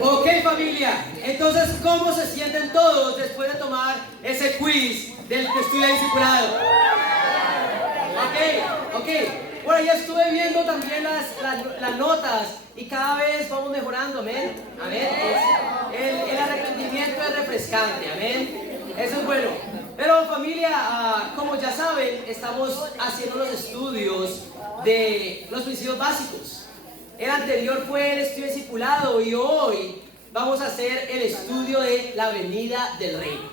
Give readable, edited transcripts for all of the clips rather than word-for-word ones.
Ok, familia, entonces, ¿cómo se sienten todos después de tomar ese quiz del estudio discipulado? Ok. Por ahí estuve viendo también las notas y cada vez vamos mejorando, amén. Amén. El arrepentimiento es refrescante, amén. Eso es bueno. Pero familia, como ya saben, estamos haciendo los estudios de los principios básicos. El anterior fue el estudio discipulado y hoy vamos a hacer el estudio de la venida del reino.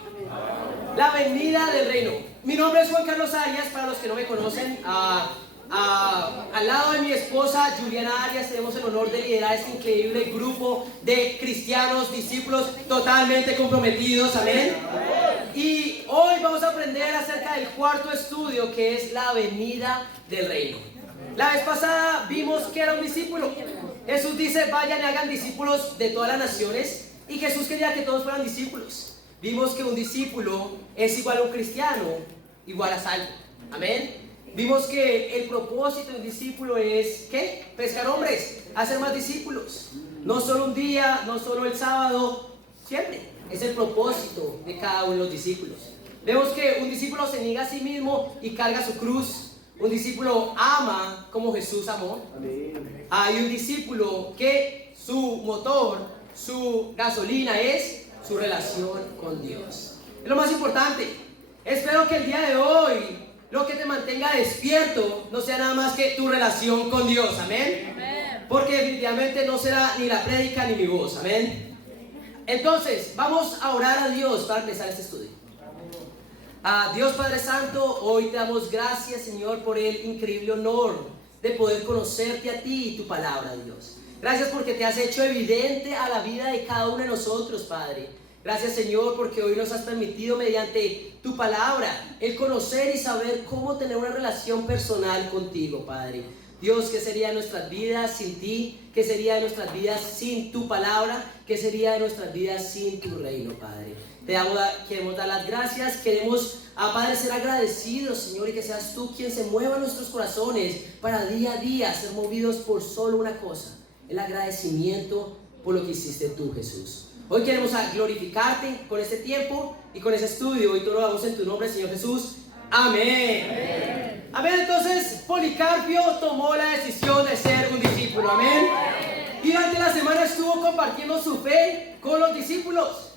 La venida del reino. Mi nombre es Juan Carlos Arias, para los que no me conocen. Al lado de mi esposa Juliana Arias tenemos el honor de liderar este increíble grupo de cristianos, discípulos totalmente comprometidos, amén. Y hoy vamos a aprender acerca del cuarto estudio, que es la venida del reino. La vez pasada vimos que era un discípulo. Jesús dice: vayan y hagan discípulos de todas las naciones, y Jesús quería que todos fueran discípulos. Vimos que un discípulo es igual a un cristiano, igual a salvo, amén. Vimos que el propósito de un discípulo es, ¿qué? Pescar hombres, hacer más discípulos. No solo un día, no solo el sábado, siempre. Es el propósito de cada uno de los discípulos. Vemos que un discípulo se niega a sí mismo y carga su cruz. Un discípulo ama como Jesús amó. Hay un discípulo que su motor, su gasolina es su relación con Dios. Es lo más importante. Espero que el día de hoy lo que te mantenga despierto no sea nada más que tu relación con Dios, amén. Porque definitivamente no será ni la prédica ni mi voz, amén. Entonces, vamos a orar a Dios para empezar este estudio. Dios Padre Santo, hoy te damos gracias, Señor, por el increíble honor de poder conocerte a ti y tu palabra, Dios. Gracias porque te has hecho evidente a la vida de cada uno de nosotros, Padre. Gracias, Señor, porque hoy nos has permitido mediante tu palabra el conocer y saber cómo tener una relación personal contigo, Padre. Dios, ¿qué sería de nuestras vidas sin ti? ¿Qué sería de nuestras vidas sin tu palabra? ¿Qué sería de nuestras vidas sin tu reino, Padre? Queremos dar las gracias, queremos, Padre, ser agradecidos, Señor, y que seas tú quien se mueva en nuestros corazones para día a día ser movidos por solo una cosa: el agradecimiento por lo que hiciste tú, Jesús. Hoy queremos glorificarte con este tiempo y con ese estudio, y todo lo damos en tu nombre, Señor Jesús. Amén. Amén. Entonces, Policarpio tomó la decisión de ser un discípulo, amén. Y durante la semana estuvo compartiendo su fe con los discípulos.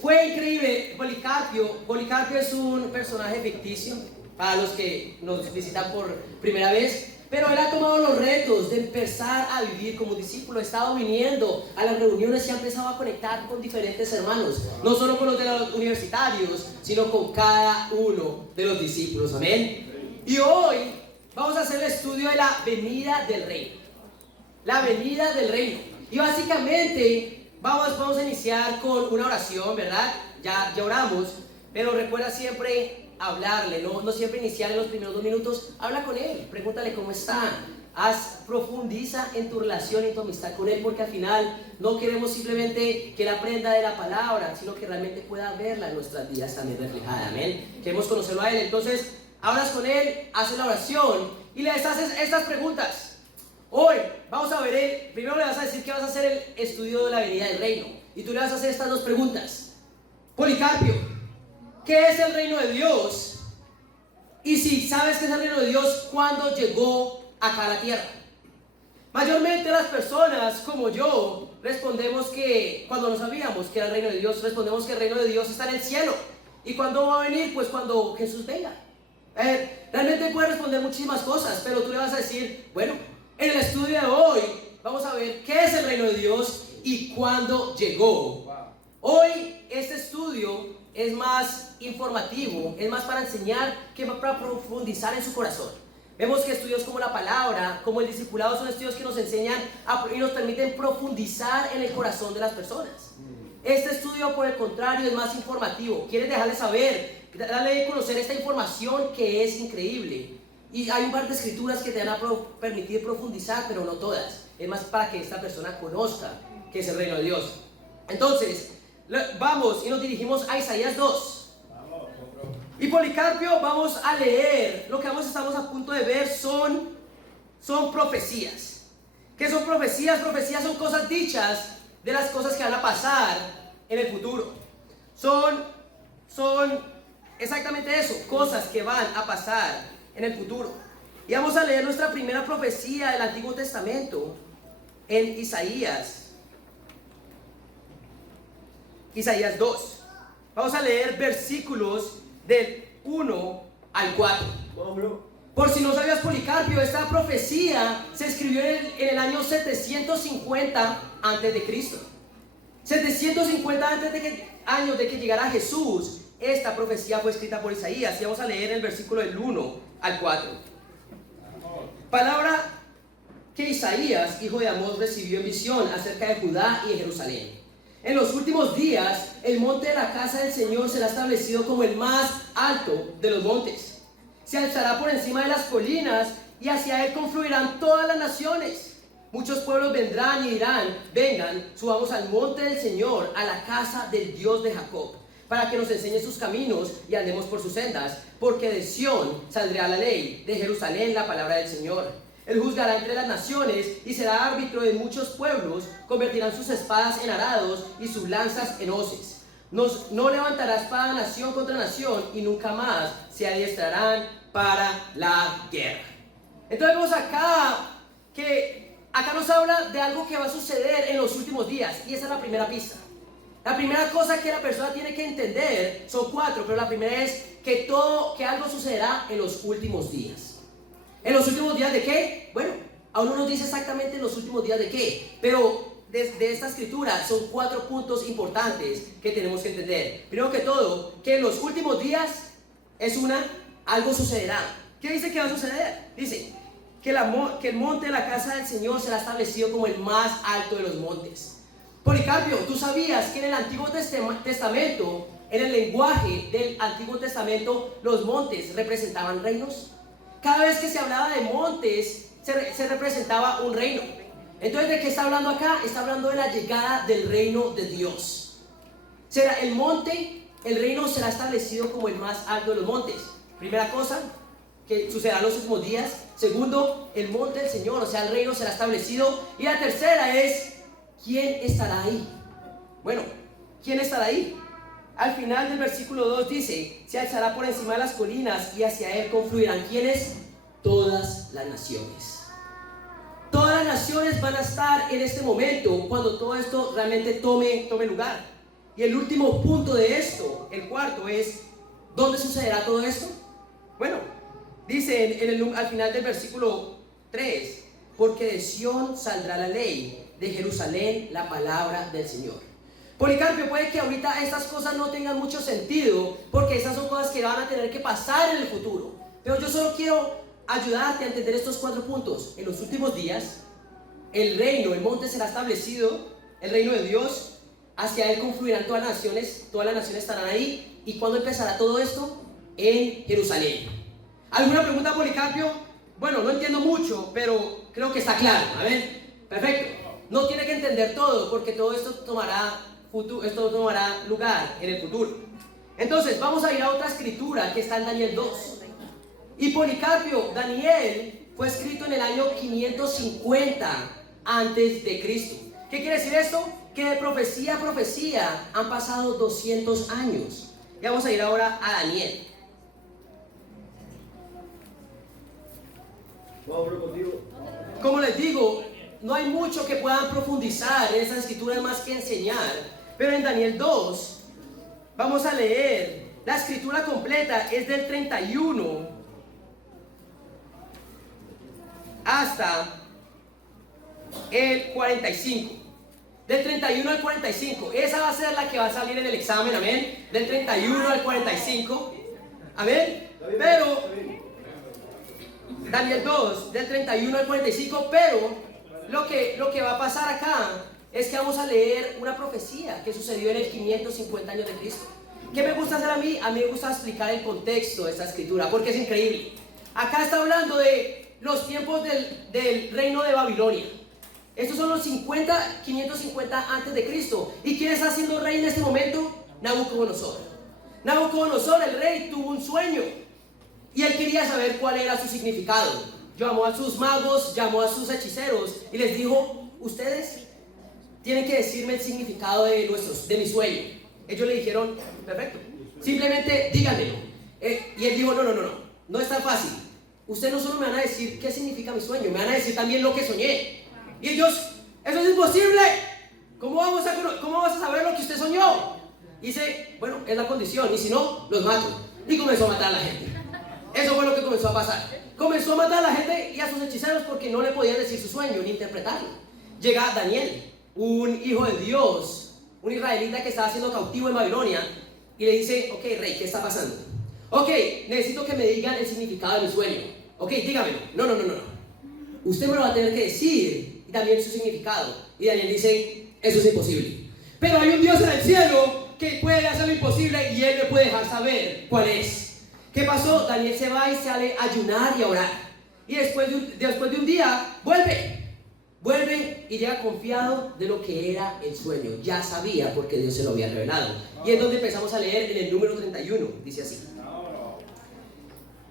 Fue increíble. Policarpio es un personaje ficticio para los que nos visitan por primera vez. Pero él ha tomado los retos de empezar a vivir como discípulo. Ha estado viniendo a las reuniones y ha empezado a conectar con diferentes hermanos. No solo con los de los universitarios, sino con cada uno de los discípulos. Amén. Y hoy vamos a hacer el estudio de la venida del reino. La venida del reino. Y básicamente vamos a iniciar con una oración, ¿verdad? Ya oramos. Pero recuerda siempre hablarle, no siempre iniciar en los primeros 2 minutos. Habla con él, pregúntale cómo está. Profundiza en tu relación y en tu amistad con él, porque al final no queremos simplemente que él aprenda de la palabra, sino que realmente pueda verla en nuestras vidas también reflejada, amén. Queremos conocerlo a él. Entonces hablas con él, haces la oración y le haces estas preguntas. Hoy vamos a ver primero le vas a decir que vas a hacer el estudio de la venida del reino, y tú le vas a hacer estas 2 preguntas. Policarpio, ¿qué es el reino de Dios? Y si sabes qué es el reino de Dios, ¿cuándo llegó acá a la tierra? Mayormente las personas como yo respondemos que cuando no sabíamos que era el reino de Dios, respondemos que el reino de Dios está en el cielo. ¿Y cuándo va a venir? Pues cuando Jesús venga. Realmente puedes responder muchísimas cosas, pero tú le vas a decir, bueno, en el estudio de hoy vamos a ver qué es el reino de Dios y cuándo llegó. Hoy este estudio es más informativo, es más para enseñar que para profundizar en su corazón. Vemos que estudios como la palabra, como el discipulado, son estudios que nos enseñan y nos permiten profundizar en el corazón de las personas. Este estudio, por el contrario, es más informativo. Quieres dejarle saber, darle a conocer esta información que es increíble. Y hay un par de escrituras que te van a permitir profundizar, pero no todas. Es más para que esta persona conozca que es el reino de Dios. Entonces, vamos y nos dirigimos a Isaías 2. Y Policarpio, vamos a leer. Lo que estamos a punto de ver son profecías. ¿Qué son profecías? Profecías son cosas dichas de las cosas que van a pasar en el futuro. Son exactamente eso, cosas que van a pasar en el futuro. Y vamos a leer nuestra primera profecía del Antiguo Testamento en Isaías 2. Vamos a leer versículos del 1 al 4. Por si no sabías, Policarpio, esta profecía se escribió en el año 750 antes de Cristo. 750 años de que llegara Jesús, esta profecía fue escrita por Isaías. Y vamos a leer el versículo del 1 al 4. Palabra que Isaías, hijo de Amós, recibió en visión acerca de Judá y de Jerusalén. En los últimos días, el monte de la casa del Señor será establecido como el más alto de los montes. Se alzará por encima de las colinas y hacia él confluirán todas las naciones. Muchos pueblos vendrán y dirán: vengan, subamos al monte del Señor, a la casa del Dios de Jacob, para que nos enseñe sus caminos y andemos por sus sendas. Porque de Sión saldrá la ley, de Jerusalén la palabra del Señor. Él juzgará entre las naciones y será árbitro de muchos pueblos. Convertirán sus espadas en arados y sus lanzas en hoces. No levantará espada nación contra nación, y nunca más se adiestrarán para la guerra. Entonces vemos acá que acá nos habla de algo que va a suceder en los últimos días, y esa es la primera pista. La primera cosa que la persona tiene que entender son 4, pero la primera es que algo sucederá en los últimos días. ¿En los últimos días de qué? Bueno, aún no nos dice exactamente en los últimos días de qué, pero de esta escritura son 4 puntos importantes que tenemos que entender. Primero que todo, que en los últimos días algo sucederá. ¿Qué dice que va a suceder? Dice que el monte de la casa del Señor será establecido como el más alto de los montes. Policarpio, ¿tú sabías que en el Antiguo Testamento, en el lenguaje del Antiguo Testamento, los montes representaban reinos? Cada vez que se hablaba de montes, se representaba un reino. Entonces, ¿de qué está hablando acá? Está hablando de la llegada del reino de Dios. Será el monte, el reino será establecido como el más alto de los montes. Primera cosa que sucederá en los últimos días. Segundo, el monte del Señor, o sea, el reino será establecido. Y la tercera es, ¿quién estará ahí? Bueno, ¿quién estará ahí? Al final del versículo 2 dice: se alzará por encima de las colinas y hacia él confluirán. ¿Quiénes? Todas las naciones. Todas las naciones van a estar en este momento cuando todo esto realmente tome lugar. Y el último punto de esto, el cuarto, es ¿dónde sucederá todo esto? Bueno, dice al final del versículo 3: porque de Sión saldrá la ley, de Jerusalén la palabra del Señor. Policarpio, puede que ahorita estas cosas no tengan mucho sentido, porque esas son cosas que van a tener que pasar en el futuro. Pero yo solo quiero ayudarte a entender estos 4 puntos. En los últimos días, el reino, el monte será establecido, el reino de Dios, hacia él confluirán todas las naciones estarán ahí. ¿Y cuándo empezará todo esto? En Jerusalén. ¿Alguna pregunta, Policarpio? Bueno, no entiendo mucho, pero creo que está claro. A ver, perfecto. No tiene que entender todo, porque todo esto tomará lugar en el futuro. Entonces, vamos a ir a otra escritura que está en Daniel 2. Y Policarpio, Daniel fue escrito en el año 550 antes de Cristo. ¿Qué quiere decir esto? Que de profecía a profecía han pasado 200 años. Y vamos a ir ahora a Daniel. Como les digo, no hay mucho que puedan profundizar en estas escrituras más que enseñar. Pero en Daniel 2 vamos a leer la escritura completa, es del 31 hasta el 45. Del 31 al 45. Esa va a ser la que va a salir en el examen, amén. Del 31 al 45, amén. Pero Daniel 2, del 31 al 45. Pero lo que va a pasar acá es que vamos a leer una profecía que sucedió en el 550 años de Cristo. ¿Qué me gusta hacer a mí? A mí me gusta explicar el contexto de esta escritura, porque es increíble. Acá está hablando de los tiempos del reino de Babilonia. Estos son los 550 antes de Cristo. ¿Y quién está siendo rey en este momento? Nabucodonosor. Nabucodonosor, el rey, tuvo un sueño y él quería saber cuál era su significado. Llamó a sus magos, llamó a sus hechiceros y les dijo: ustedes tienen que decirme el significado de mi sueño. Ellos le dijeron, perfecto, simplemente díganmelo. Y él dijo, no es tan fácil. Ustedes no solo me van a decir qué significa mi sueño, me van a decir también lo que soñé. Y ellos, eso es imposible. ¿Cómo vamos a saber lo que usted soñó? Y dice, bueno, es la condición, y si no, los mato. Y comenzó a matar a la gente. Eso fue lo que comenzó a pasar. Comenzó a matar a la gente y a sus hechiceros porque no le podían decir su sueño ni interpretarlo. Llega Daniel, un hijo de Dios, un israelita que estaba siendo cautivo en Babilonia, y le dice, ok, rey, ¿qué está pasando? Ok, necesito que me digan el significado de mi sueño. Ok, dígamelo. No. Usted me lo va a tener que decir, y también su significado. Y Daniel dice, eso es imposible. Pero hay un Dios en el cielo que puede hacer lo imposible y Él me puede dejar saber cuál es. ¿Qué pasó? Daniel se va y sale a ayunar y a orar. Y después de un día, vuelve y llega confiado de lo que era el sueño. Ya sabía porque Dios se lo había revelado. Y es donde empezamos a leer en el número 31. Dice así.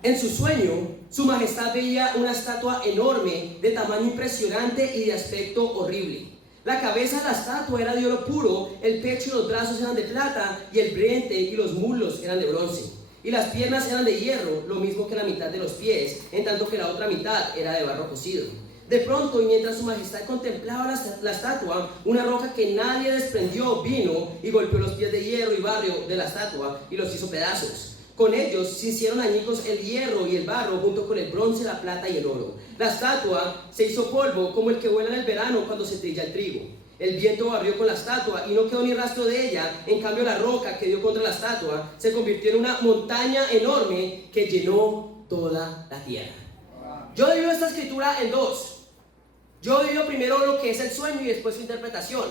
En su sueño, su majestad veía una estatua enorme, de tamaño impresionante y de aspecto horrible. La cabeza de la estatua era de oro puro, el pecho y los brazos eran de plata, y el vientre y los muslos eran de bronce. Y las piernas eran de hierro, lo mismo que la mitad de los pies, en tanto que la otra mitad era de barro cocido. De pronto, y mientras su majestad contemplaba la estatua, una roca que nadie desprendió vino y golpeó los pies de hierro y barro de la estatua y los hizo pedazos. Con ellos se hicieron añicos el hierro y el barro junto con el bronce, la plata y el oro. La estatua se hizo polvo como el que vuela en el verano cuando se trilla el trigo. El viento barrió con la estatua y no quedó ni rastro de ella. En cambio, la roca que dio contra la estatua se convirtió en una montaña enorme que llenó toda la tierra. Yo divido esta escritura en dos. Yo divido primero lo que es el sueño y después su interpretación.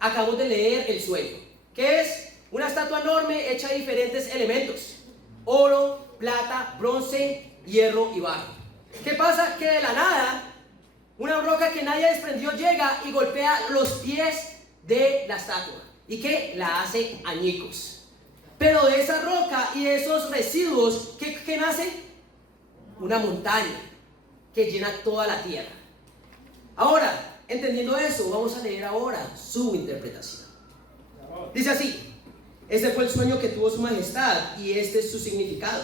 Acabamos de leer el sueño, que es una estatua enorme hecha de diferentes elementos: oro, plata, bronce, hierro y barro. ¿Qué pasa? Que de la nada, una roca que nadie desprendió llega y golpea los pies de la estatua. ¿Y qué? La hace añicos. Pero de esa roca y de esos residuos, ¿qué nace? Una montaña que llena toda la tierra. Ahora, entendiendo eso, vamos a leer ahora su interpretación. Dice así: este fue el sueño que tuvo su majestad y este es su significado.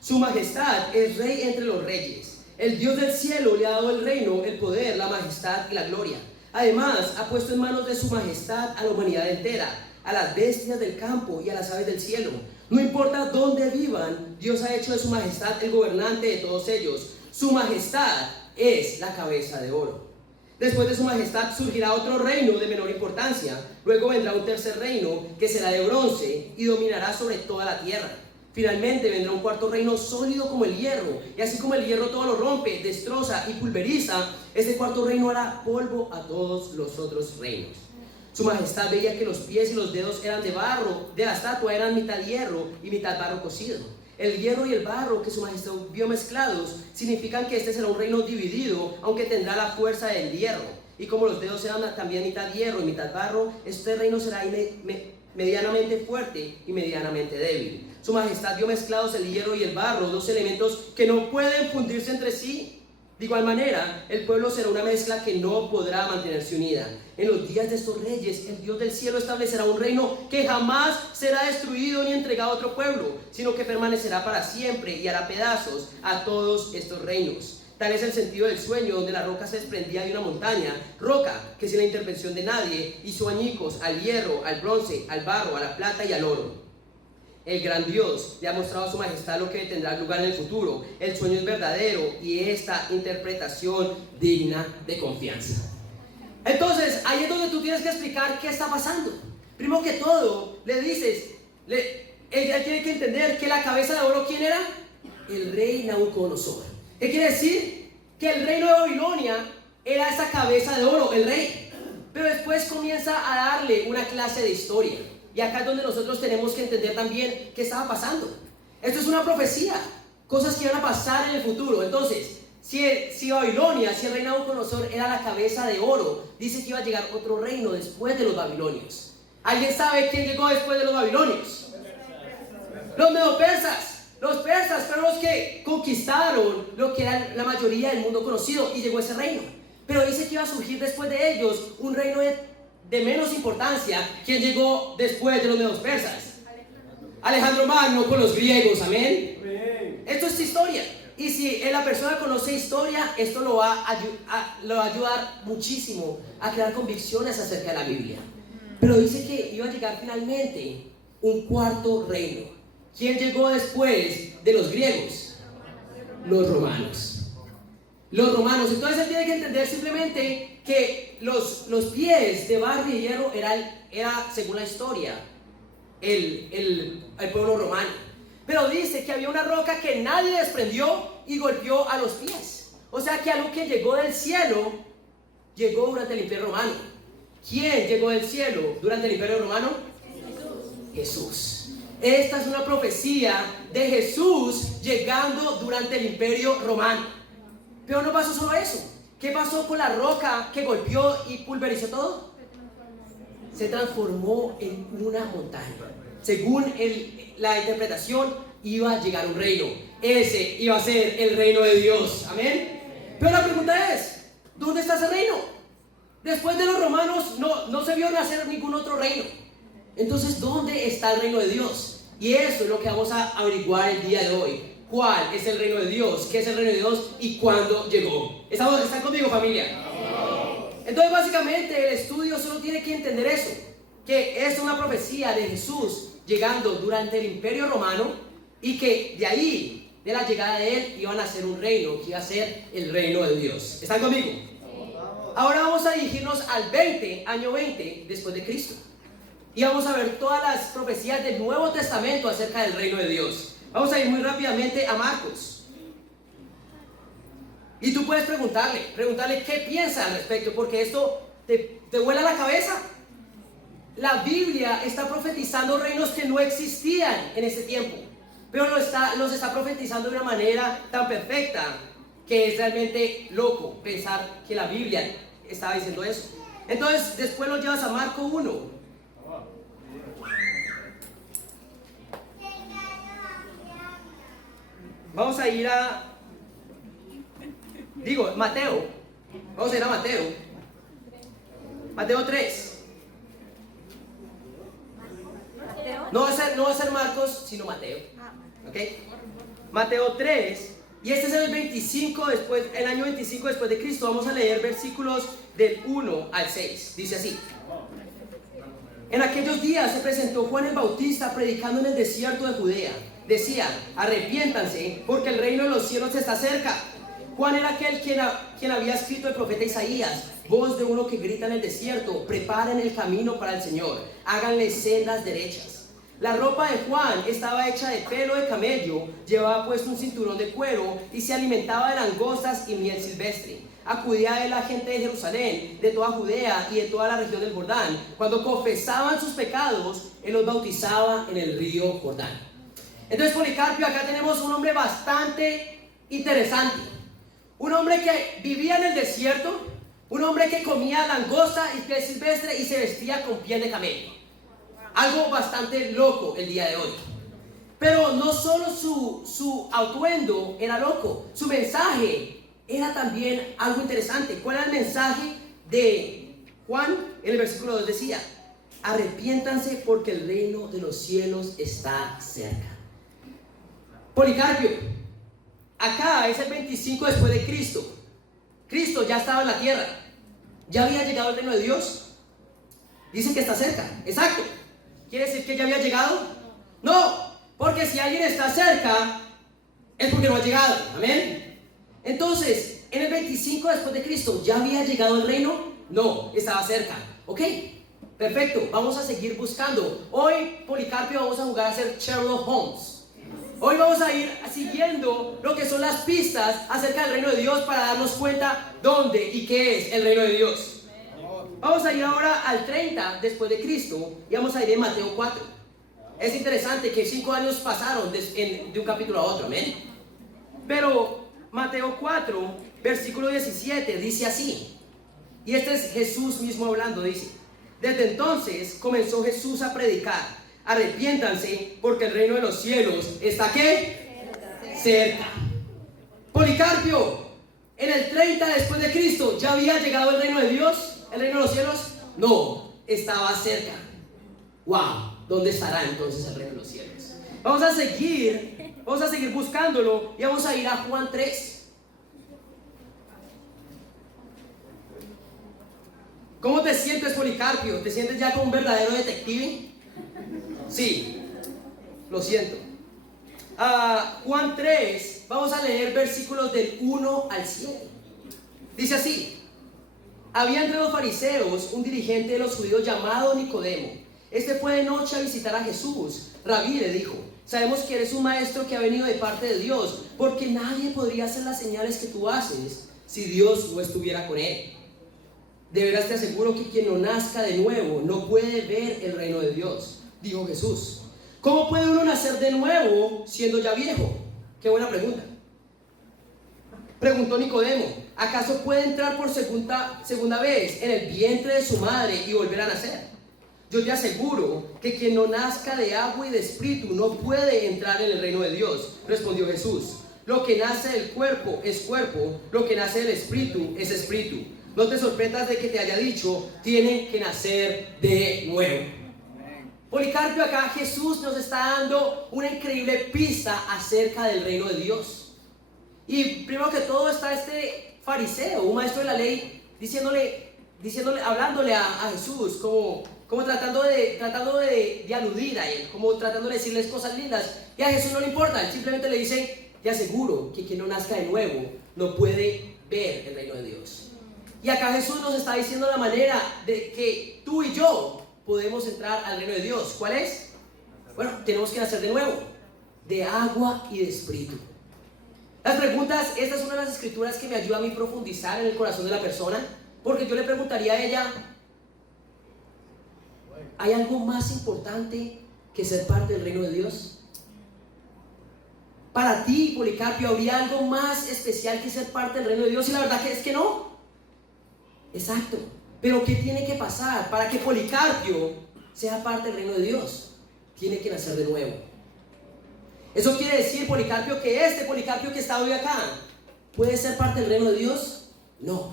Su majestad es rey entre los reyes. El Dios del cielo le ha dado el reino, el poder, la majestad y la gloria. Además, ha puesto en manos de su majestad a la humanidad entera, a las bestias del campo y a las aves del cielo. No importa dónde vivan, Dios ha hecho de su majestad el gobernante de todos ellos. Su majestad es la cabeza de oro. Después de su majestad surgirá otro reino de menor importancia. Luego vendrá un tercer reino que será de bronce y dominará sobre toda la tierra. Finalmente vendrá un cuarto reino sólido como el hierro, y así como el hierro todo lo rompe, destroza y pulveriza, este cuarto reino hará polvo a todos los otros reinos. Su majestad veía que los pies y los dedos eran de barro, de la estatua eran mitad hierro y mitad barro cocido. El hierro y el barro que su majestad vio mezclados significan que este será un reino dividido, aunque tendrá la fuerza del hierro. Y como los dedos eran también mitad hierro y mitad barro, este reino será medianamente fuerte y medianamente débil. Su majestad vio mezclados el hierro y el barro, dos elementos que no pueden fundirse entre sí. De igual manera, el pueblo será una mezcla que no podrá mantenerse unida. En los días de estos reyes, el Dios del cielo establecerá un reino que jamás será destruido ni entregado a otro pueblo, sino que permanecerá para siempre y hará pedazos a todos estos reinos. Tal es el sentido del sueño, donde la roca se desprendía de una montaña, roca que sin la intervención de nadie hizo añicos al hierro, al bronce, al barro, a la plata y al oro. El gran Dios le ha mostrado a su majestad lo que tendrá lugar en el futuro. El sueño es verdadero y esta interpretación digna de confianza. Entonces, ahí es donde tú tienes que explicar qué está pasando. Primero que todo, le dices, ella tiene que entender que la cabeza de oro, ¿quién era? El rey Nabucodonosor. ¿Qué quiere decir? Que el reino de Babilonia era esa cabeza de oro, el rey. Pero después comienza a darle una clase de historia. Y acá es donde nosotros tenemos que entender también qué estaba pasando. Esto es una profecía, cosas que iban a pasar en el futuro. Entonces, si Babilonia, si el rey Nabucodonosor era la cabeza de oro, dice que iba a llegar otro reino después de los babilonios. ¿Alguien sabe quién llegó después de los babilonios? Los medopersas. Los persas fueron los que conquistaron lo que era la mayoría del mundo conocido y llegó ese reino. Pero dice que iba a surgir después de ellos un reino de menos importancia, ¿quién llegó después de los medos persas? Alejandro Magno con los griegos, amén. Esto es historia. Y si la persona conoce historia, esto lo va a ayudar muchísimo a crear convicciones acerca de la Biblia. Pero dice que iba a llegar finalmente un cuarto reino. ¿Quién llegó después de los griegos? Los romanos. Los romanos. Entonces él tiene que entender simplemente que los pies de barro y hierro era, según la historia, el pueblo romano. Pero dice que había una roca que nadie desprendió y golpeó a los pies. O sea que algo que llegó del cielo llegó durante el Imperio Romano. ¿Quién llegó del cielo durante el Imperio Romano? Jesús. Esta es una profecía de Jesús llegando durante el Imperio Romano. Pero no pasó solo eso. ¿Qué pasó con la roca que golpeó y pulverizó todo? Se transformó en una montaña. Según la interpretación, iba a llegar un reino. Ese iba a ser el reino de Dios. Amén. Pero la pregunta es, ¿dónde está ese reino? Después de los romanos no se vio nacer ningún otro reino. Entonces, ¿dónde está el reino de Dios? Y eso es lo que vamos a averiguar el día de hoy. ¿Cuál es el reino de Dios? ¿Qué es el reino de Dios? ¿Y cuándo llegó? ¿Están conmigo, familia? Entonces, básicamente, el estudio solo tiene que entender eso. Que es una profecía de Jesús llegando durante el Imperio Romano y que de ahí, de la llegada de él, iban a ser un reino que iba a ser el reino de Dios. ¿Están conmigo? Ahora vamos a dirigirnos al año 20 después de Cristo. Y vamos a ver todas las profecías del Nuevo Testamento acerca del reino de Dios. Vamos a ir muy rápidamente a Marcos. Y tú puedes preguntarle qué piensa al respecto, porque esto te vuela la cabeza. La Biblia está profetizando reinos que no existían en ese tiempo, pero los está profetizando de una manera tan perfecta que es realmente loco pensar que la Biblia estaba diciendo eso. Entonces, después lo llevas a Marcos 1. Vamos a ir Mateo. Vamos a ir a Mateo. Mateo 3. No va a ser Marcos, sino Mateo. ¿Ok? Mateo 3. Y este es el año 25 después de Cristo. Vamos a leer versículos del 1 al 6. Dice así. En aquellos días se presentó Juan el Bautista predicando en el desierto de Judea. Decía, arrepiéntanse porque el reino de los cielos está cerca. Juan era aquel quien había escrito el profeta Isaías. Voz de uno que grita en el desierto, preparen el camino para el Señor, háganle sendas derechas. La ropa de Juan estaba hecha de pelo de camello, llevaba puesto un cinturón de cuero y se alimentaba de langostas y miel silvestre. Acudía a él la gente de Jerusalén, de toda Judea y de toda la región del Jordán. Cuando confesaban sus pecados, él los bautizaba en el río Jordán. Entonces, Policarpio, acá tenemos un hombre bastante interesante. Un hombre que vivía en el desierto, un hombre que comía langosta y piel silvestre y se vestía con piel de camello. Algo bastante loco el día de hoy. Pero no solo su atuendo era loco, su mensaje era también algo interesante. ¿Cuál era el mensaje de Juan? En el versículo 2 decía, arrepiéntanse porque el reino de los cielos está cerca. Policarpio, acá es el 25 después de Cristo. Cristo ya estaba en la tierra. ¿Ya había llegado el reino de Dios? Dicen que está cerca. Exacto. ¿Quiere decir que ya había llegado? No, porque si alguien está cerca es porque no ha llegado. Amén. Entonces, en el 25 después de Cristo, ¿ya había llegado el reino? No, estaba cerca. Ok, perfecto. Vamos a seguir buscando. Hoy, Policarpio, vamos a jugar a ser Sherlock Holmes. Hoy vamos a ir siguiendo lo que son las pistas acerca del reino de Dios para darnos cuenta dónde y qué es el reino de Dios. Vamos a ir ahora al 30 después de Cristo y vamos a ir en Mateo 4. Es interesante que 5 años pasaron de un capítulo a otro, amén. Pero Mateo 4, versículo 17 dice así. Y este es Jesús mismo hablando, dice. Desde entonces comenzó Jesús a predicar. Arrepiéntanse porque el reino de los cielos está ¿qué? Cerca. Policarpio, en el 30 después de Cristo, ¿ya había llegado el reino de Dios? ¿El reino de los cielos? No, estaba cerca. ¡Wow! ¿Dónde estará entonces el reino de los cielos? Vamos a seguir buscándolo y vamos a ir a Juan 3. ¿Cómo te sientes, Policarpio? ¿Te sientes ya como un verdadero detective? Sí, lo siento. Juan 3, vamos a leer versículos del 1 al 7. Dice así: había entre los fariseos un dirigente de los judíos llamado Nicodemo. Este fue de noche a visitar a Jesús. Rabí, le dijo, sabemos que eres un maestro que ha venido de parte de Dios, porque nadie podría hacer las señales que tú haces si Dios no estuviera con él. De veras te aseguro que quien no nazca de nuevo no puede ver el reino de Dios, dijo Jesús. ¿Cómo puede uno nacer de nuevo siendo ya viejo? Qué buena pregunta. Preguntó Nicodemo, ¿acaso puede entrar por segunda vez en el vientre de su madre y volver a nacer? Yo te aseguro que quien no nazca de agua y de espíritu no puede entrar en el reino de Dios, respondió Jesús. Lo que nace del cuerpo es cuerpo, lo que nace del espíritu es espíritu. No te sorprendas de que te haya dicho, tienen que nacer de nuevo. Policarpio, acá Jesús nos está dando una increíble pista acerca del reino de Dios. Y primero que todo está este fariseo, un maestro de la ley, hablándole a Jesús, como tratando de aludir a él, como tratando de decirles cosas lindas. Y a Jesús no le importa, él simplemente le dice, te aseguro que quien no nazca de nuevo no puede ver el reino de Dios. Y acá Jesús nos está diciendo la manera de que tú y yo podemos entrar al reino de Dios. ¿Cuál es? Bueno, tenemos que nacer de nuevo, de agua y de espíritu. Las preguntas, esta es una de las escrituras que me ayuda a mí profundizar en el corazón de la persona, porque yo le preguntaría a ella, ¿hay algo más importante que ser parte del reino de Dios? Para ti, Policarpio, ¿habría algo más especial que ser parte del reino de Dios? Y la verdad que es que no. Exacto. Pero ¿qué tiene que pasar para que Policarpio sea parte del reino de Dios? Tiene que nacer de nuevo. ¿Eso quiere decir, Policarpio, que este Policarpio que está hoy acá puede ser parte del reino de Dios? No.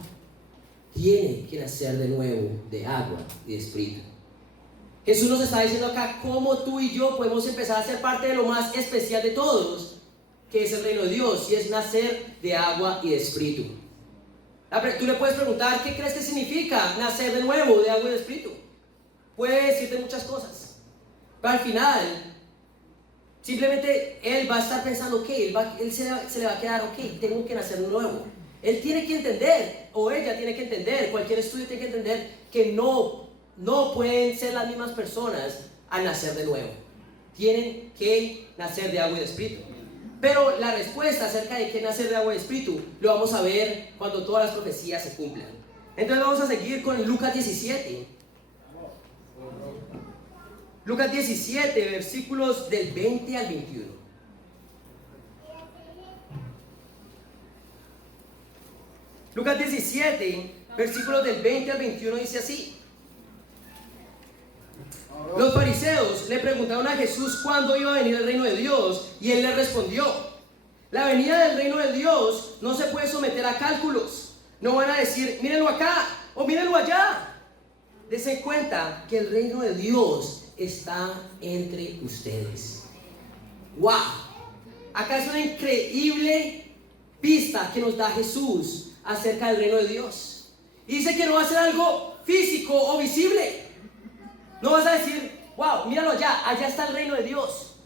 Tiene que nacer de nuevo de agua y de espíritu. Jesús nos está diciendo acá cómo tú y yo podemos empezar a ser parte de lo más especial de todos, que es el reino de Dios, y es nacer de agua y de espíritu. Tú le puedes preguntar, ¿qué crees que significa nacer de nuevo de agua y de espíritu? Puede decirte muchas cosas, pero al final simplemente él va a estar pensando, ok, él se le va a quedar, ok, tengo que nacer de nuevo. Él tiene que entender, o ella tiene que entender, cualquier estudio tiene que entender que no pueden ser las mismas personas al nacer de nuevo. Tienen que nacer de agua y de espíritu. Pero la respuesta acerca de qué nacer de agua y de espíritu lo vamos a ver cuando todas las profecías se cumplan. Entonces vamos a seguir con Lucas 17. Lucas 17, versículos del 20 al 21. Lucas 17, versículos del 20 al 21 dice así. Los fariseos le preguntaron a Jesús cuándo iba a venir el reino de Dios, y él les respondió: la venida del reino de Dios no se puede someter a cálculos. No van a decir, mírenlo acá o mírenlo allá. Dense cuenta que el reino de Dios está entre ustedes. ¡Wow! Acá es una increíble pista que nos da Jesús acerca del reino de Dios. Y dice que no va a ser algo físico o visible. No vas a decir, wow, míralo allá está el reino de Dios.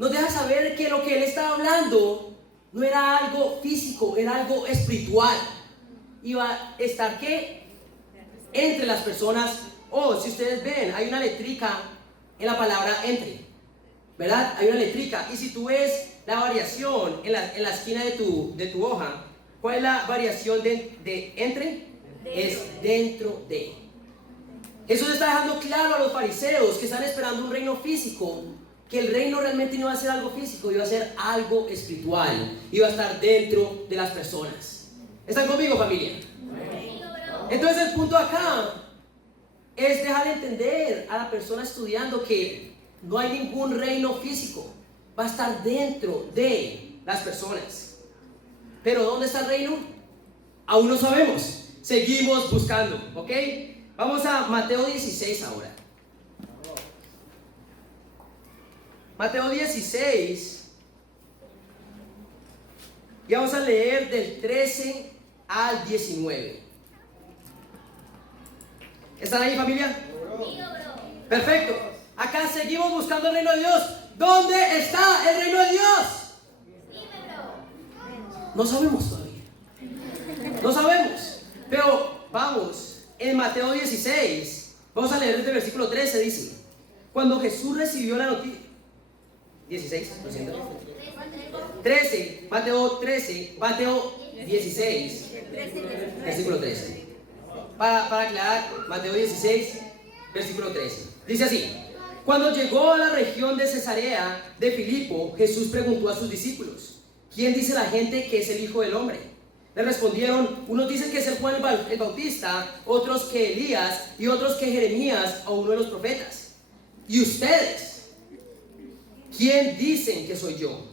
Nos deja saber que lo que él estaba hablando no era algo físico, era algo espiritual. Iba a estar, ¿qué? Entre las personas. Si ustedes ven, hay una letrica en la palabra entre, ¿verdad? Hay una letrica. Y si tú ves la variación en la esquina de tu hoja, ¿cuál es la variación de entre? Es dentro de. Jesús está dejando claro a los fariseos que están esperando un reino físico, que el reino realmente no iba a ser algo físico, iba a ser algo espiritual, iba a estar dentro de las personas. ¿Están conmigo, familia? Entonces el punto acá es dejar de entender a la persona estudiando que no hay ningún reino físico, va a estar dentro de las personas. Pero ¿dónde está el reino? Aún no sabemos, seguimos buscando, ¿ok? Vamos a Mateo 16 ahora. Mateo 16. Y vamos a leer del 13 al 19. ¿Están ahí, familia? Perfecto. Acá seguimos buscando el reino de Dios. ¿Dónde está el reino de Dios? No sabemos todavía. No sabemos. Pero vamos, en Mateo 16, vamos a leer desde el versículo 13, dice: cuando Jesús recibió la noticia. 16, lo siento. 13, Mateo 13, Mateo 16, versículo 13. Para aclarar, Mateo 16, versículo 13. Dice así: cuando llegó a la región de Cesarea de Filipo, Jesús preguntó a sus discípulos: ¿quién dice la gente que es el Hijo del Hombre? Le respondieron: unos dicen que es el Juan el Bautista, otros que Elías, y otros que Jeremías o uno de los profetas. ¿Y ustedes? ¿Quién dicen que soy yo?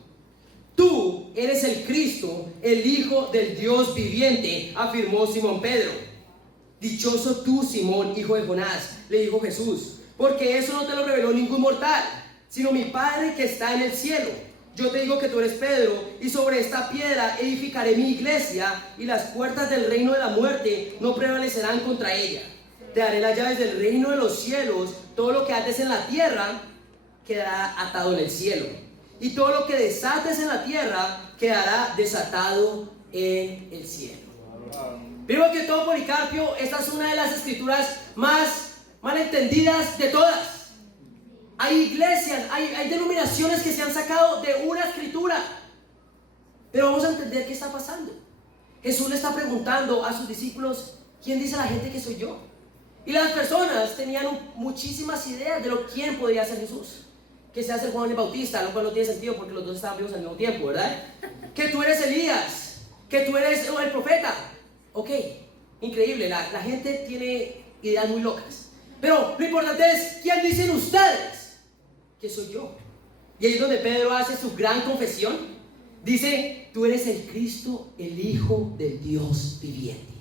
Tú eres el Cristo, el Hijo del Dios viviente, afirmó Simón Pedro. Dichoso tú, Simón, hijo de Jonás, le dijo Jesús, porque eso no te lo reveló ningún mortal, sino mi Padre que está en el cielo. Yo te digo que tú eres Pedro, y sobre esta piedra edificaré mi iglesia, y las puertas del reino de la muerte no prevalecerán contra ella. Te daré las llaves del reino de los cielos. Todo lo que ates en la tierra quedará atado en el cielo, y todo lo que desates en la tierra quedará desatado en el cielo. Primero que todo, Policarpio, esta es una de las escrituras más malentendidas de todas. Hay iglesias, hay denominaciones que se han sacado de una escritura. Pero vamos a entender qué está pasando. Jesús le está preguntando a sus discípulos: ¿quién dice la gente que soy yo? Y las personas tenían muchísimas ideas de quién podría ser Jesús. Que sea ser Juan el Bautista, lo cual no tiene sentido porque los dos estaban vivos al mismo tiempo, ¿verdad? Que tú eres Elías, que tú eres el profeta. Ok, increíble, la gente tiene ideas muy locas. Pero lo importante es: ¿quién dicen ustedes que soy yo? Y ahí es donde Pedro hace su gran confesión. Dice: tú eres el Cristo, el Hijo del Dios viviente.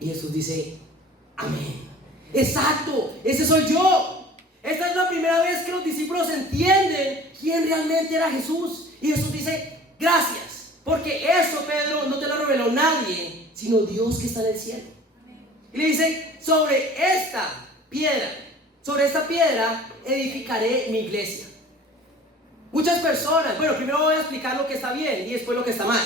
Y Jesús dice: amén. Exacto, ese soy yo. Esta es la primera vez que los discípulos entienden quién realmente era Jesús. Y Jesús dice: gracias, porque eso, Pedro, no te lo reveló nadie, sino Dios que está en el cielo. Y le dice: sobre esta piedra edificaré mi iglesia. Muchas personas, bueno, primero voy a explicar lo que está bien y después lo que está mal.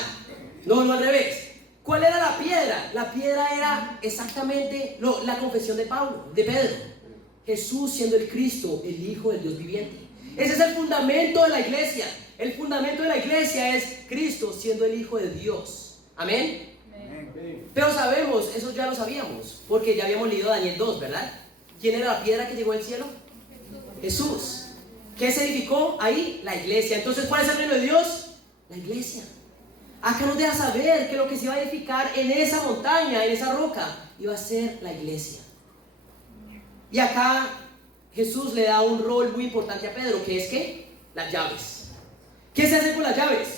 No al revés. ¿Cuál era la piedra? La piedra era exactamente la confesión de Pedro. Jesús siendo el Cristo, el Hijo del Dios viviente. Ese es el fundamento de la iglesia. El fundamento de la iglesia es Cristo siendo el Hijo de Dios. Amén. Pero sabemos, eso ya lo sabíamos, porque ya habíamos leído Daniel 2, ¿verdad? ¿Quién era la piedra que llegó al cielo? Jesús. ¿Qué se edificó ahí? La iglesia. Entonces, ¿cuál es el reino de Dios? La iglesia. Acá nos deja saber que lo que se iba a edificar en esa montaña, en esa roca, iba a ser la iglesia. Y acá Jesús le da un rol muy importante a Pedro, que es ¿qué? Las llaves. ¿Qué se hace con las llaves?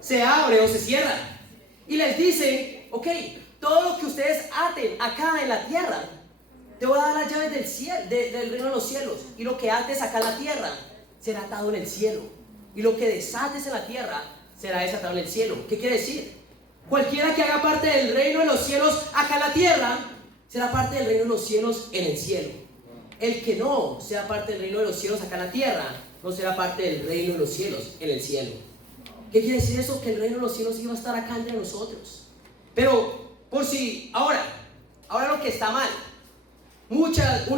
Se abre o se cierra. Y les dice: ok, todo lo que ustedes aten acá en la tierra, te voy a dar las llaves del cielo, del reino de los cielos. Y lo que ates acá en la tierra será atado en el cielo. Y lo que desates en la tierra será desatado en el cielo. ¿Qué quiere decir? Cualquiera que haga parte del reino de los cielos acá en la tierra será parte del reino de los cielos en el cielo. El que no sea parte del reino de los cielos acá en la tierra no será parte del reino de los cielos en el cielo. ¿Qué quiere decir eso? Que el reino de los cielos iba a estar acá entre nosotros. Pero por si ahora lo que está mal, muchas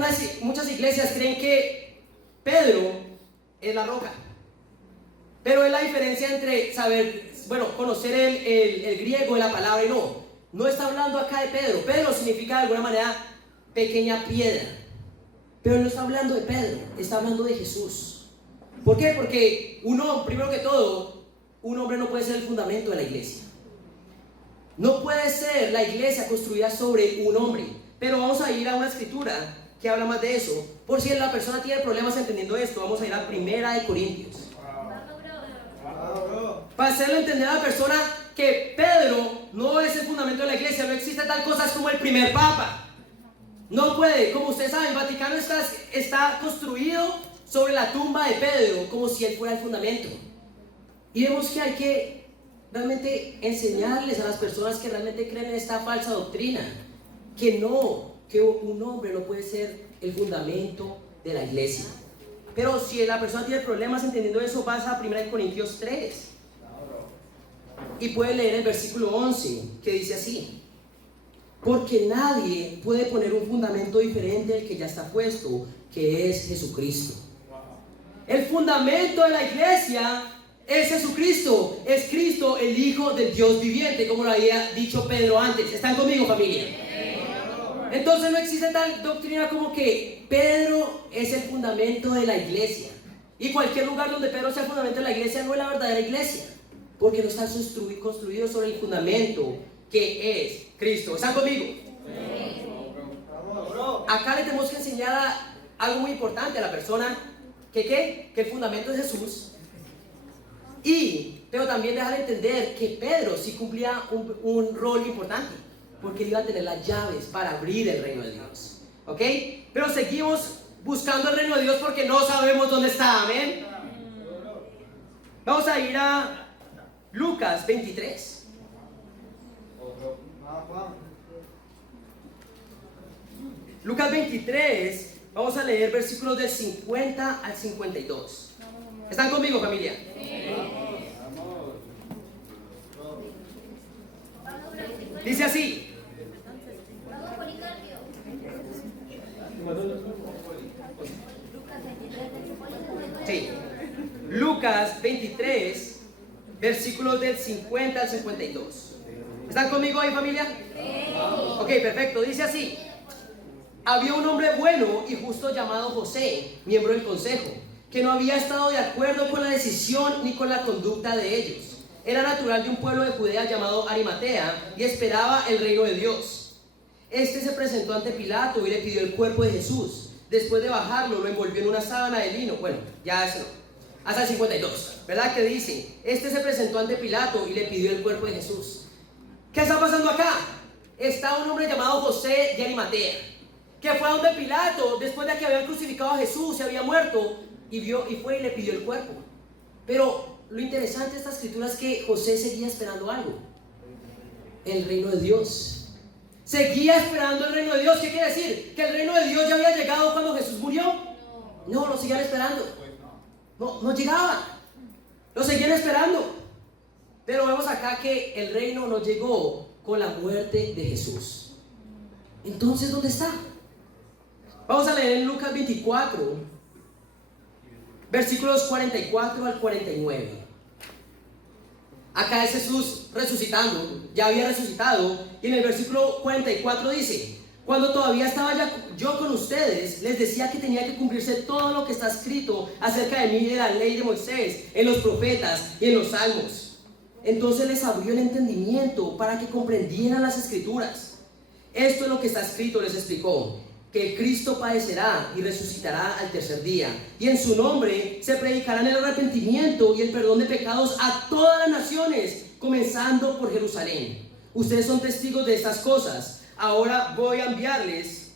iglesias creen que Pedro es la roca. Pero es la diferencia entre conocer el griego de la palabra y no. No está hablando acá de Pedro. Pedro significa de alguna manera pequeña piedra. Pero no está hablando de Pedro, está hablando de Jesús. ¿Por qué? Porque primero que todo, un hombre no puede ser el fundamento de la iglesia. No puede ser la iglesia construida sobre un hombre. Pero vamos a ir a una escritura que habla más de eso. Por si la persona tiene problemas entendiendo esto, vamos a ir a 1 Corintios. Para hacerle entender a la persona que Pedro no es el fundamento de la iglesia. No existe tal cosa como el primer papa. No puede. Como ustedes saben, el Vaticano está construido sobre la tumba de Pedro, como si él fuera el fundamento. Y vemos que hay que realmente enseñarles a las personas que realmente creen en esta falsa doctrina, que un hombre no puede ser el fundamento de la iglesia. Pero si la persona tiene problemas entendiendo eso, vas a 1 Corintios 3 y puede leer el versículo 11, que dice así: porque nadie puede poner un fundamento diferente al que ya está puesto, que es Jesucristo. El fundamento de la iglesia es Jesucristo, es Cristo, el Hijo del Dios viviente, como lo había dicho Pedro antes. ¿Están conmigo, familia? Entonces no existe tal doctrina como que Pedro es el fundamento de la iglesia, y cualquier lugar donde Pedro sea el fundamento de la iglesia no es la verdadera iglesia, porque no está construido sobre el fundamento que es Cristo. ¿Están conmigo? Acá le tenemos que enseñar algo muy importante a la persona, que el fundamento es Jesús, pero también dejar entender que Pedro sí cumplía un rol importante, porque él iba a tener las llaves para abrir el reino de Dios. ¿Ok? Pero seguimos buscando el reino de Dios porque no sabemos dónde está. Amén. Vamos a ir a Lucas 23. Lucas 23, vamos a leer versículos del 50 al 52. ¿Están conmigo, familia? Dice así. Sí. Lucas 23, versículos del 50 al 52. ¿Están conmigo ahí, familia? Ok, perfecto. Dice así: había un hombre bueno y justo llamado José, miembro del consejo, que no había estado de acuerdo con la decisión ni con la conducta de ellos. Era natural de un pueblo de Judea llamado Arimatea y esperaba el reino de Dios. Este se presentó ante Pilato y le pidió el cuerpo de Jesús. Después de bajarlo, lo envolvió en una sábana de lino. Bueno, ya eso no. Hasta el 52, ¿verdad? Que dice: este se presentó ante Pilato y le pidió el cuerpo de Jesús. ¿Qué está pasando acá? Está un hombre llamado José de Arimatea, que fue a donde Pilato, después de que habían crucificado a Jesús, se había muerto, y fue y le pidió el cuerpo. Pero lo interesante de esta escritura es que José seguía esperando algo: el reino de Dios. Seguía esperando el reino de Dios. ¿Qué quiere decir? ¿Que el reino de Dios ya había llegado cuando Jesús murió? No, lo seguían esperando. No llegaba. Lo seguían esperando. Pero vemos acá que el reino no llegó con la muerte de Jesús. Entonces, ¿dónde está? Vamos a leer en Lucas 24, versículos 44 al 49. Acá es Jesús resucitando, ya había resucitado, y en el versículo 44 dice: cuando todavía estaba yo con ustedes, les decía que tenía que cumplirse todo lo que está escrito acerca de mí en la ley de Moisés, en los profetas y en los salmos. Entonces les abrió el entendimiento para que comprendieran las escrituras. Esto es lo que está escrito, les explicó: que el Cristo padecerá y resucitará al tercer día, y en su nombre se predicarán el arrepentimiento y el perdón de pecados a todas las naciones, comenzando por Jerusalén. Ustedes son testigos de estas cosas. Ahora voy a enviarles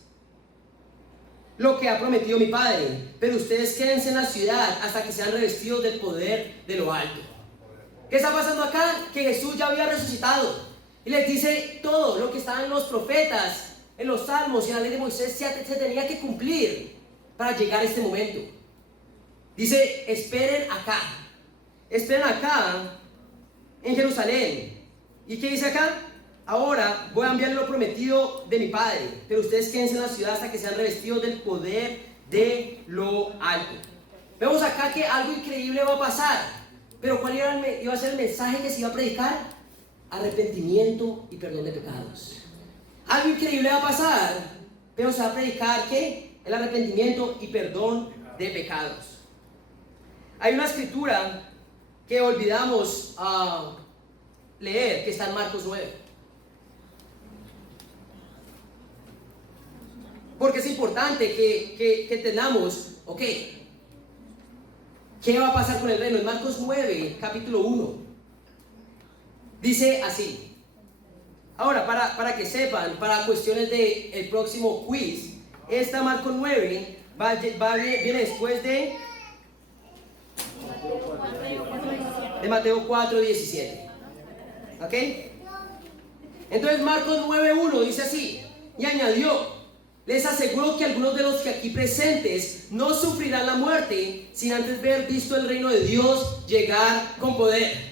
lo que ha prometido mi Padre, pero ustedes quédense en la ciudad hasta que sean revestidos del poder de lo alto. ¿Qué está pasando acá? Que Jesús ya había resucitado, y les dice todo lo que estaba en los profetas, en los salmos y en la ley de Moisés se tenía que cumplir para llegar a este momento. Dice: esperen acá en Jerusalén. ¿Y qué dice acá? Ahora voy a enviar lo prometido de mi Padre, pero ustedes quédense en la ciudad hasta que sean revestidos del poder de lo alto. Vemos acá que algo increíble va a pasar, pero ¿cuál iba a ser el mensaje que se iba a predicar? Arrepentimiento y perdón de pecados. Algo increíble va a pasar, pero se va a predicar ¿qué? El arrepentimiento y perdón de pecados. Hay una escritura que olvidamos leer, que está en Marcos 9. Porque es importante que entendamos, ok, ¿qué va a pasar con el reino? En Marcos 9, capítulo 1, dice así: Ahora, para que sepan, para cuestiones del próximo quiz, esta Marcos 9 viene después de Mateo 4:17. ¿Ok? Entonces Marcos 9:1 dice así, y añadió, les aseguro que algunos de los que aquí presentes no sufrirán la muerte sin antes haber visto el reino de Dios llegar con poder.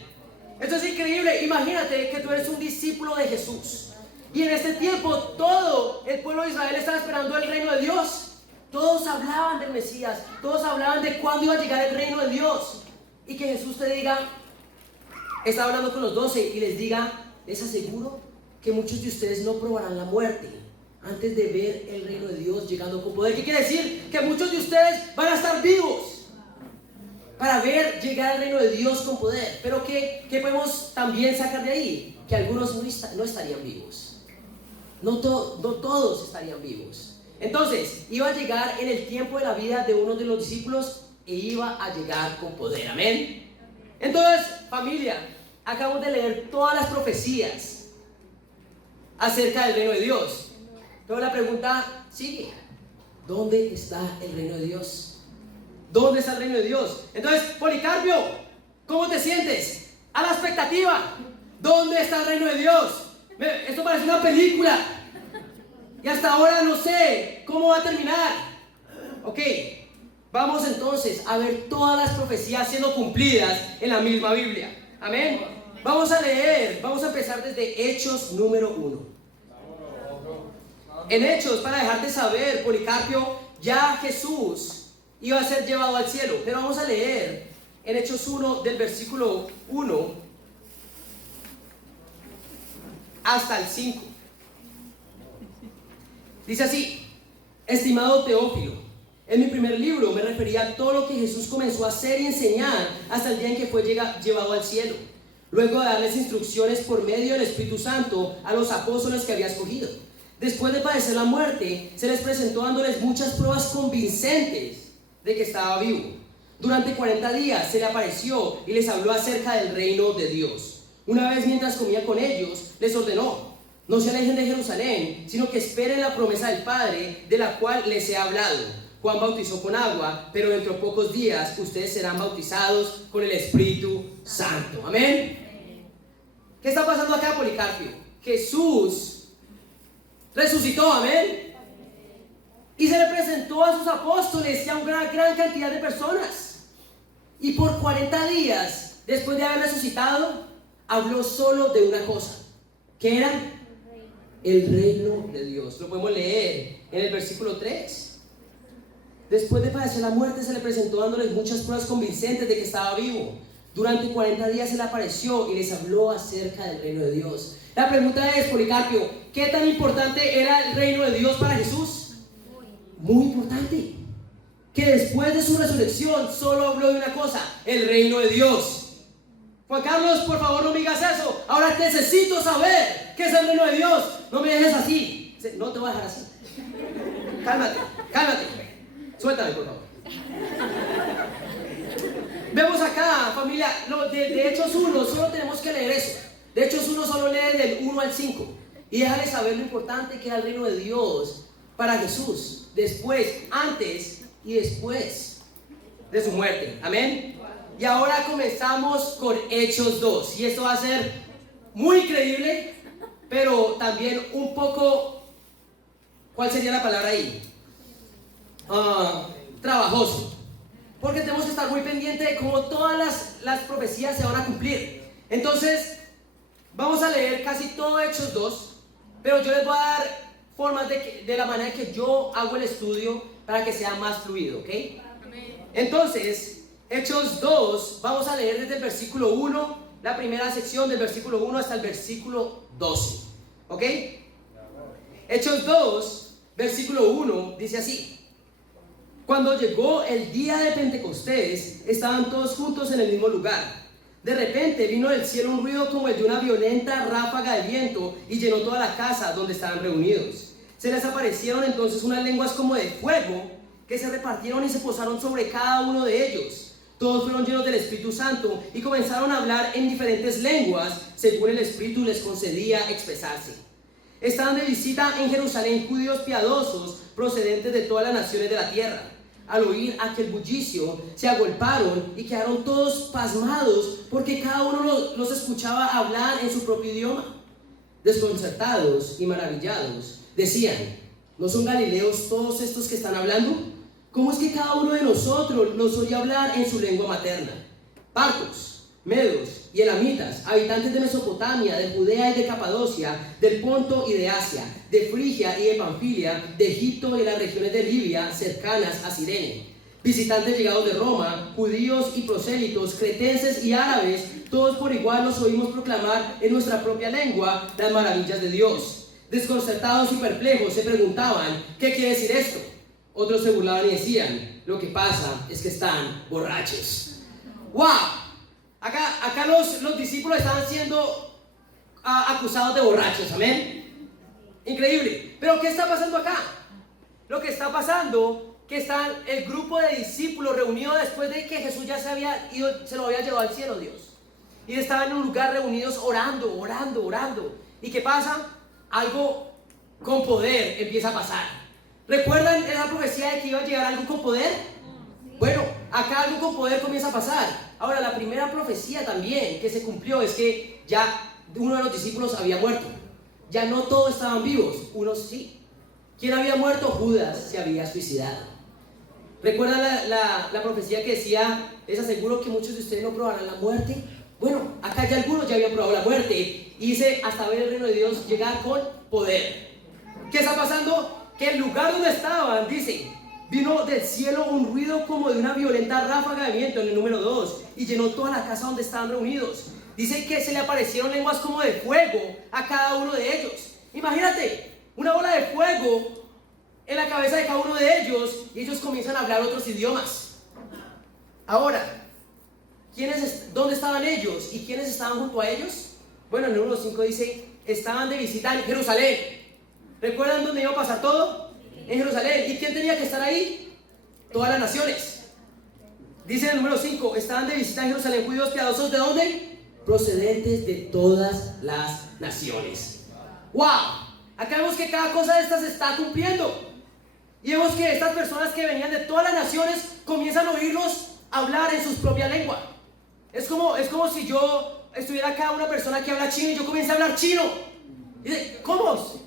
Esto es increíble. Imagínate que tú eres un discípulo de Jesús y en este tiempo todo el pueblo de Israel estaba esperando el reino de Dios. Todos hablaban del Mesías, todos hablaban de cuándo iba a llegar el reino de Dios. Y que Jesús te diga, está hablando con los 12 y les diga, les aseguro que muchos de ustedes no probarán la muerte antes de ver el reino de Dios llegando con poder. ¿Qué quiere decir? Que muchos de ustedes van a estar vivos para ver llegar el reino de Dios con poder. Pero ¿qué podemos también sacar de ahí? Que algunos no estarían vivos. No todos estarían vivos. Entonces, iba a llegar en el tiempo de la vida de uno de los discípulos e iba a llegar con poder. Amén. Entonces, familia, acabamos de leer todas las profecías acerca del reino de Dios. Pero la pregunta sigue: ¿dónde está el reino de Dios? ¿Dónde está el reino de Dios? Entonces, Policarpio, ¿cómo te sientes? A la expectativa. ¿Dónde está el reino de Dios? Esto parece una película y hasta ahora no sé cómo va a terminar. Ok, vamos entonces a ver todas las profecías siendo cumplidas en la misma Biblia. Amén. Vamos a leer, vamos a empezar desde Hechos número 1. En Hechos, para dejarte saber, Policarpio, ya Jesús iba a ser llevado al cielo. Pero vamos a leer en Hechos 1 del versículo 1 hasta el 5. Dice así: estimado Teófilo, en mi primer libro me refería a todo lo que Jesús comenzó a hacer y enseñar hasta el día en que fue llevado al cielo, luego de darles instrucciones por medio del Espíritu Santo a los apóstoles que había escogido. Después de padecer la muerte, se les presentó dándoles muchas pruebas convincentes de que estaba vivo. Durante 40 días se le apareció y les habló acerca del reino de Dios. Una vez mientras comía con ellos, les ordenó: no se alejen de Jerusalén, sino que esperen la promesa del Padre, de la cual les he hablado. Juan bautizó con agua, pero dentro de pocos días ustedes serán bautizados con el Espíritu Santo. Amén. ¿Qué está pasando acá, Policarpio? Jesús resucitó, amén. Y se le presentó a sus apóstoles y a una gran cantidad de personas. Y por 40 días, después de haber resucitado, habló solo de una cosa. ¿Qué era? El reino de Dios. Lo podemos leer en el versículo 3. Después de padecer la muerte, se le presentó dándoles muchas pruebas convincentes de que estaba vivo. Durante 40 días se le apareció y les habló acerca del reino de Dios. La pregunta es, Policarpio, ¿qué tan importante era el reino de Dios para Jesús? Muy importante. Que después de su resurrección solo habló de una cosa: el reino de Dios. Juan Carlos, por favor, no me digas eso. Ahora necesito saber qué es el reino de Dios. No me dejes así. No te voy a dejar así. Cálmate. Suéltame, por favor. Vemos acá, familia, de Hechos 1, solo tenemos que leer eso. De Hechos 1 solo lee del 1 al 5. Y déjale saber lo importante que era el reino de Dios para Jesús. Después, antes y después de su muerte. Amén. Y ahora comenzamos con Hechos 2. Y esto va a ser muy creíble, pero también un poco, ¿cuál sería la palabra ahí? Trabajoso. Porque tenemos que estar muy pendientes de cómo todas las profecías se van a cumplir. Entonces, vamos a leer casi todo Hechos 2, pero yo les voy a dar formas de la manera que yo hago el estudio para que sea más fluido, ¿ok? Entonces, Hechos 2, vamos a leer desde el versículo 1, la primera sección del versículo 1 hasta el versículo 12, ¿ok? Hechos 2, versículo 1, dice así: cuando llegó el día de Pentecostés, estaban todos juntos en el mismo lugar. De repente vino del cielo un ruido como el de una violenta ráfaga de viento y llenó toda la casa donde estaban reunidos. Se les aparecieron entonces unas lenguas como de fuego que se repartieron y se posaron sobre cada uno de ellos. Todos fueron llenos del Espíritu Santo y comenzaron a hablar en diferentes lenguas, según el Espíritu les concedía expresarse. Estaban de visita en Jerusalén judíos piadosos procedentes de todas las naciones de la tierra. Al oír aquel bullicio, se agolparon y quedaron todos pasmados, porque cada uno los escuchaba hablar en su propio idioma. Desconcertados y maravillados, decían: ¿no son galileos todos estos que están hablando? ¿Cómo es que cada uno de nosotros los oye hablar en su lengua materna? Partos, medos y elamitas, habitantes de Mesopotamia, de Judea y de Capadocia, del Ponto y de Asia, de Frigia y de Panfilia, de Egipto y de las regiones de Libia cercanas a Cirene, visitantes llegados de Roma, judíos y prosélitos, cretenses y árabes, todos por igual nos oímos proclamar en nuestra propia lengua las maravillas de Dios. Desconcertados y perplejos se preguntaban: ¿qué quiere decir esto? Otros se burlaban y decían: lo que pasa es que están borrachos. ¡Wow! Acá los discípulos estaban siendo acusados de borrachos, amén. Increíble. Pero ¿qué está pasando acá? Lo que está pasando, que están el grupo de discípulos reunidos después de que Jesús ya se había ido, se lo había llevado al cielo, Dios. Y estaban en un lugar reunidos orando. ¿Y qué pasa? Algo con poder empieza a pasar. ¿Recuerdan esa profecía de que iba a llegar algo con poder? Bueno, acá algo con poder comienza a pasar. Ahora, la primera profecía también que se cumplió es que ya uno de los discípulos había muerto. Ya no todos estaban vivos, unos sí. ¿Quién había muerto? Judas se había suicidado. ¿Recuerdan la profecía que decía: les aseguro que muchos de ustedes no probarán la muerte? Bueno, acá ya algunos ya habían probado la muerte. Y dice: hasta ver el reino de Dios llegar con poder. ¿Qué está pasando? Que el lugar donde estaban, dice, vino del cielo un ruido como de una violenta ráfaga de viento, en el número 2, y llenó toda la casa donde estaban reunidos. Dice que se le aparecieron lenguas como de fuego a cada uno de ellos. Imagínate, una bola de fuego en la cabeza de cada uno de ellos, y ellos comienzan a hablar otros idiomas. Ahora, ¿dónde estaban ellos? ¿Y quiénes estaban junto a ellos? Bueno, en el número 5 dice: estaban de visita en Jerusalén. ¿Recuerdan dónde iba a pasar todo? En Jerusalén. ¿Y quién tenía que estar ahí? Todas las naciones. Dice en el número 5: estaban de visita en Jerusalén judíos piadosos. ¿De dónde? Procedentes de todas las naciones. ¡Wow! Acá vemos que cada cosa de estas se está cumpliendo. Y vemos que estas personas que venían de todas las naciones comienzan a oírlos hablar en sus propias lenguas. Es como si yo estuviera acá una persona que habla chino y yo comience a hablar chino. Y dice: ¿Cómo?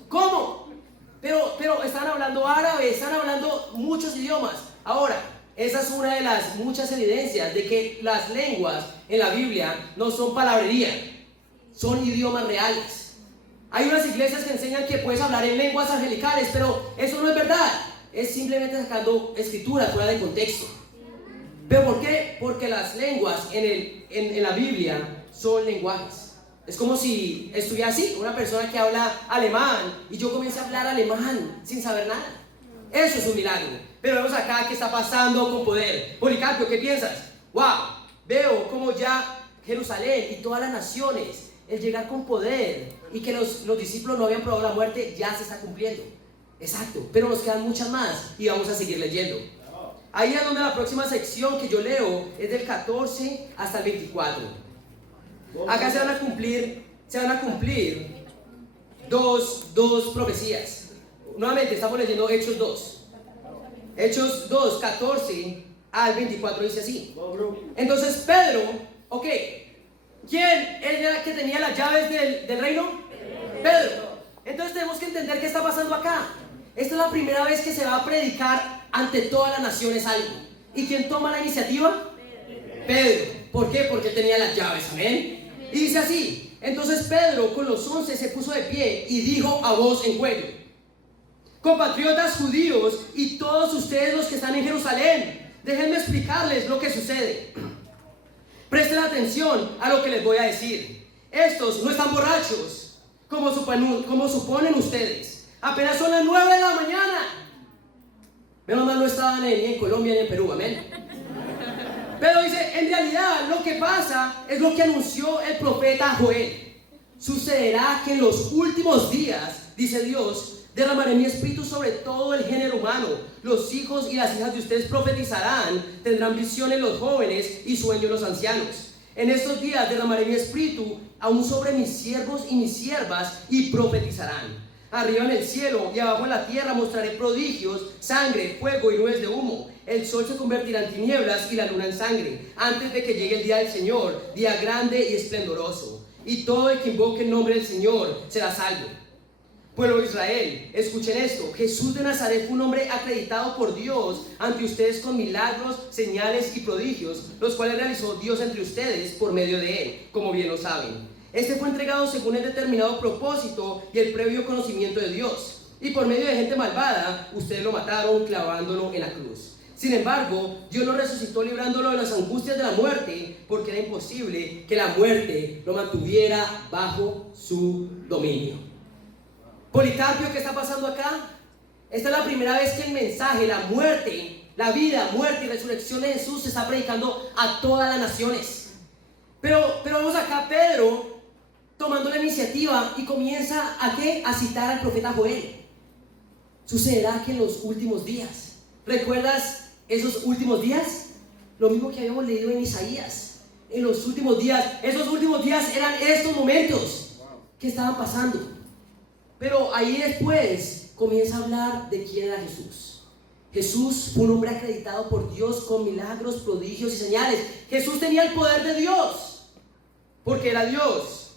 Pero están hablando árabe, están hablando muchos idiomas. Ahora, esa es una de las muchas evidencias de que las lenguas en la Biblia no son palabrería, son idiomas reales. Hay unas iglesias que enseñan que puedes hablar en lenguas angelicales, pero eso no es verdad. Es simplemente sacando escritura fuera de contexto. ¿Pero por qué? Porque las lenguas en la Biblia son lenguajes. Es como si estuviera así, una persona que habla alemán y yo comience a hablar alemán sin saber nada. Eso es un milagro. Pero vemos acá qué está pasando con poder. Policarpio, ¿qué piensas? ¡Wow! Veo como ya Jerusalén y todas las naciones, el llegar con poder y que los discípulos no habían probado la muerte, ya se está cumpliendo. Exacto, pero nos quedan muchas más y vamos a seguir leyendo. Ahí es donde la próxima sección que yo leo es del 14 hasta el 24. Acá se van a cumplir dos profecías. Nuevamente estamos leyendo Hechos 2. Hechos 2, 14 al 24 dice así. Entonces Pedro, ok, ¿quién era el que tenía las llaves del reino? Pedro. Entonces tenemos que entender qué está pasando acá. Esta es la primera vez que se va a predicar ante todas las naciones algo. ¿Y quién toma la iniciativa? Pedro. ¿Por qué? Porque él tenía las llaves, amén. Y dice así: entonces Pedro con los 11 se puso de pie y dijo a voz en cuello: compatriotas judíos y todos ustedes los que están en Jerusalén, déjenme explicarles lo que sucede. Presten atención a lo que les voy a decir. Estos no están borrachos, como suponen ustedes. Apenas son las 9 de la mañana. Menos mal no estaban ni en Colombia ni en Perú, amén. Pero dice: en realidad lo que pasa es lo que anunció el profeta Joel. Sucederá que en los últimos días, dice Dios, Derramaré mi espíritu sobre todo el género humano. Los hijos y las hijas de ustedes profetizarán, tendrán visiones los jóvenes y sueños los ancianos. En estos días derramaré mi espíritu aún sobre mis siervos y mis siervas y profetizarán. Arriba en el cielo y abajo en la tierra mostraré prodigios, sangre, fuego y nubes de humo. El sol se convertirá en tinieblas y la luna en sangre, antes de que llegue el día del Señor, día grande y esplendoroso. Y todo el que invoque el nombre del Señor será salvo. Pueblo de Israel, escuchen esto. Jesús de Nazaret fue un hombre acreditado por Dios ante ustedes con milagros, señales y prodigios, los cuales realizó Dios entre ustedes por medio de él, como bien lo saben. Este fue entregado según el determinado propósito y el previo conocimiento de Dios. Y por medio de gente malvada, ustedes lo mataron clavándolo en la cruz. Sin embargo, Dios lo resucitó librándolo de las angustias de la muerte, porque era imposible que la muerte lo mantuviera bajo su dominio. Policarpio, ¿qué está pasando acá? Esta es la primera vez que el mensaje, la muerte, la vida, muerte y resurrección de Jesús se está predicando a todas las naciones. Pero vemos acá a Pedro tomando la iniciativa y comienza ¿a qué? A citar al profeta Joel. Sucederá que en los últimos días, ¿recuerdas esos últimos días? Lo mismo que habíamos leído en Isaías. En los últimos días, esos últimos días eran estos momentos que estaban pasando. Pero ahí después comienza a hablar de quién era Jesús. Jesús fue un hombre acreditado por Dios con milagros, prodigios y señales. Jesús tenía el poder de Dios, porque era Dios.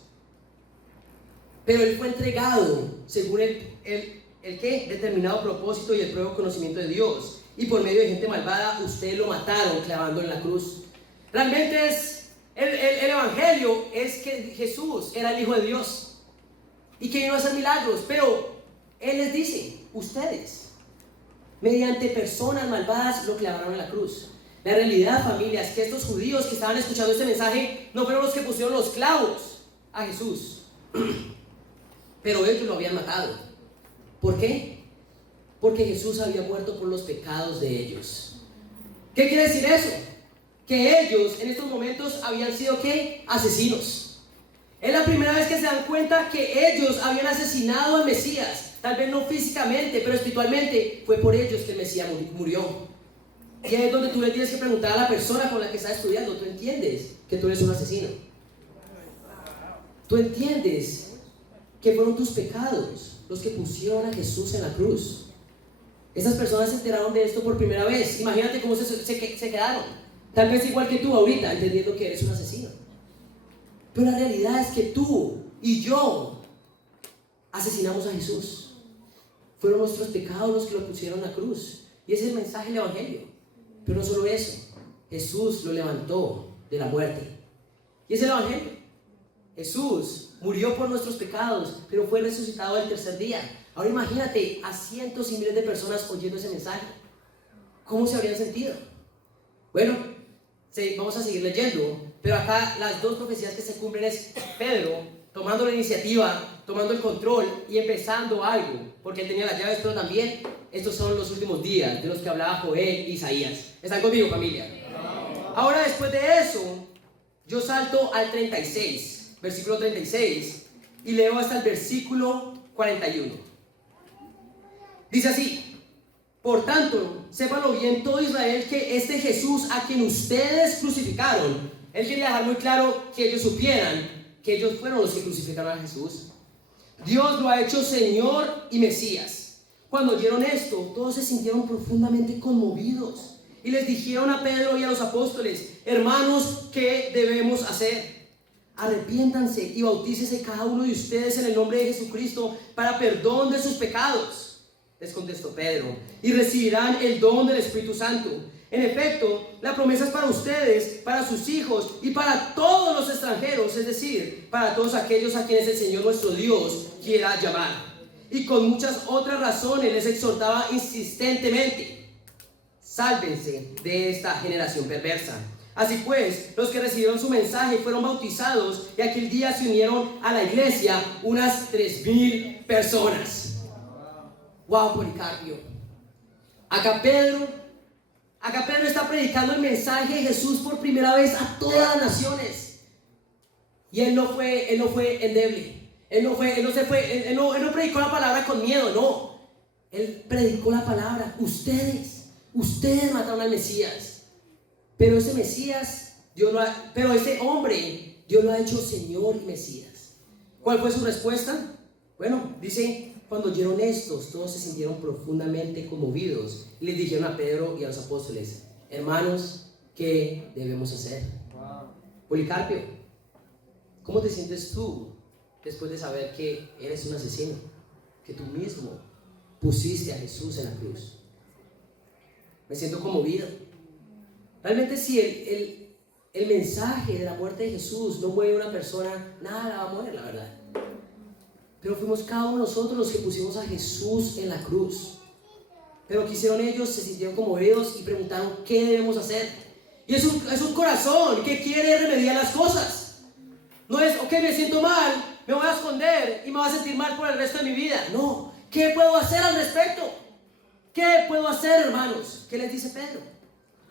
Pero él fue entregado según el determinado propósito y el propio conocimiento de Dios. Y por medio de gente malvada, ustedes lo mataron clavando en la cruz. Realmente el evangelio es que Jesús era el Hijo de Dios y que vino a hacer milagros, pero él les dice, ustedes, mediante personas malvadas, lo clavaron en la cruz. La realidad, familia, es que estos judíos que estaban escuchando este mensaje no fueron los que pusieron los clavos a Jesús, pero ellos lo habían matado. ¿Por qué? Porque Jesús había muerto por los pecados de ellos. ¿Qué quiere decir eso? Que ellos en estos momentos habían sido ¿qué? Asesinos. Es la primera vez que se dan cuenta que ellos habían asesinado al Mesías. Tal vez no físicamente, pero espiritualmente. Fue por ellos que el Mesías murió. Y ahí es donde tú le tienes que preguntar a la persona con la que estás estudiando. ¿Tú entiendes que tú eres un asesino? ¿Tú entiendes que fueron tus pecados los que pusieron a Jesús en la cruz? Esas personas se enteraron de esto por primera vez. Imagínate cómo se quedaron. Tal vez igual que tú ahorita, entendiendo que eres un asesino. Pero la realidad es que tú y yo asesinamos a Jesús. Fueron nuestros pecados los que lo pusieron en la cruz. Y ese es el mensaje del evangelio. Pero no solo eso, Jesús lo levantó de la muerte. Y es el evangelio. Jesús murió por nuestros pecados, pero fue resucitado el tercer día. Ahora imagínate a cientos y miles de personas oyendo ese mensaje. ¿Cómo se habrían sentido? Bueno, vamos a seguir leyendo. Pero acá las dos profecías que se cumplen es Pedro tomando la iniciativa, tomando el control y empezando algo, porque él tenía las llaves, pero también estos son los últimos días de los que hablaba Joel e Isaías. ¿Están conmigo, familia? Ahora, después de eso, yo salto al 36, versículo 36, y leo hasta el versículo 41. Dice así: por tanto, sépanlo bien todo Israel que este Jesús a quien ustedes crucificaron, él quería dejar muy claro que ellos supieran que ellos fueron los que crucificaron a Jesús. Dios lo ha hecho Señor y Mesías. Cuando oyeron esto, todos se sintieron profundamente conmovidos y les dijeron a Pedro y a los apóstoles: hermanos, ¿qué debemos hacer? Arrepiéntanse y bautícese cada uno de ustedes en el nombre de Jesucristo para perdón de sus pecados. Les contestó Pedro: y recibirán el don del Espíritu Santo. En efecto, la promesa es para ustedes, para sus hijos y para todos los extranjeros, es decir, para todos aquellos a quienes el Señor nuestro Dios quiera llamar. Y con muchas otras razones les exhortaba insistentemente: sálvense de esta generación perversa. Así pues, los que recibieron su mensaje fueron bautizados y aquel día se unieron a la iglesia unas 3,000 personas. ¡Wow, Policarpio! Acá Pedro está predicando el mensaje de Jesús por primera vez a todas las naciones. Y él no fue endeble. Él no predicó la palabra con miedo, no. Él predicó la palabra. Ustedes mataron al Mesías. Pero ese Mesías, pero ese hombre, Dios lo ha hecho Señor y Mesías. ¿Cuál fue su respuesta? Bueno, dice, cuando oyeron estos, todos se sintieron profundamente conmovidos y les dijeron a Pedro y a los apóstoles: hermanos, ¿qué debemos hacer? Policarpio, ¿cómo te sientes tú después de saber que eres un asesino? Que tú mismo pusiste a Jesús en la cruz. Me siento conmovido. Realmente si el mensaje de la muerte de Jesús no mueve a una persona, nada la va a mover, la verdad. Pero fuimos cada uno de nosotros los que pusimos a Jesús en la cruz. Pero ¿qué hicieron ellos? Se sintieron conmovidos y preguntaron: ¿qué debemos hacer? Y es un corazón que quiere remediar las cosas. No es, ok, me siento mal, me voy a esconder y me voy a sentir mal por el resto de mi vida. No, ¿qué puedo hacer al respecto? ¿Qué puedo hacer, hermanos? ¿Qué les dice Pedro?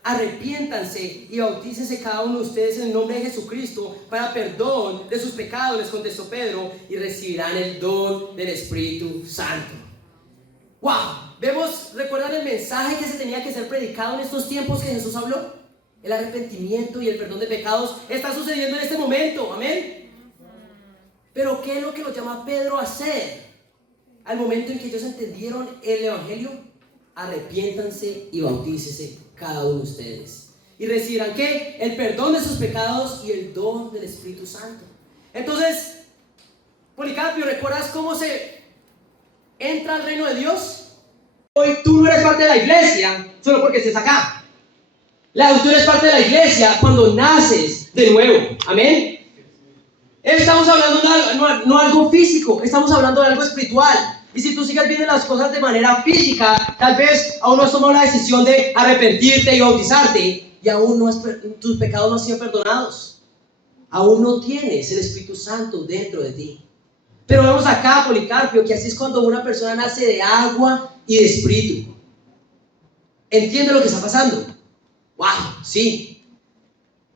Arrepiéntanse y bautícense cada uno de ustedes en el nombre de Jesucristo para perdón de sus pecados, les contestó Pedro, y recibirán el don del Espíritu Santo. ¡Wow! ¿Recuerdan el mensaje que se tenía que ser predicado en estos tiempos que Jesús habló? El arrepentimiento y el perdón de pecados está sucediendo en este momento, amén. Pero ¿qué es lo que nos llama Pedro a hacer al momento en que ellos entendieron el Evangelio? Arrepiéntanse y bautícese cada uno de ustedes y recibirán ¿qué? El perdón de sus pecados y el don del Espíritu Santo. Entonces, Policarpio, ¿recuerdas cómo se entra al reino de Dios? Hoy tú no eres parte de la iglesia solo porque estés acá. Tú eres parte de la iglesia cuando naces de nuevo, amén. Estamos hablando no algo físico, estamos hablando de algo espiritual. Y si tú sigues viendo las cosas de manera física, tal vez aún no has tomado la decisión de arrepentirte y bautizarte, y aún tus pecados no han sido perdonados. Aún no tienes el Espíritu Santo dentro de ti. Pero vemos acá, Policarpio, que así es cuando una persona nace de agua y de espíritu. ¿Entiende lo que está pasando? ¡Wow! Sí.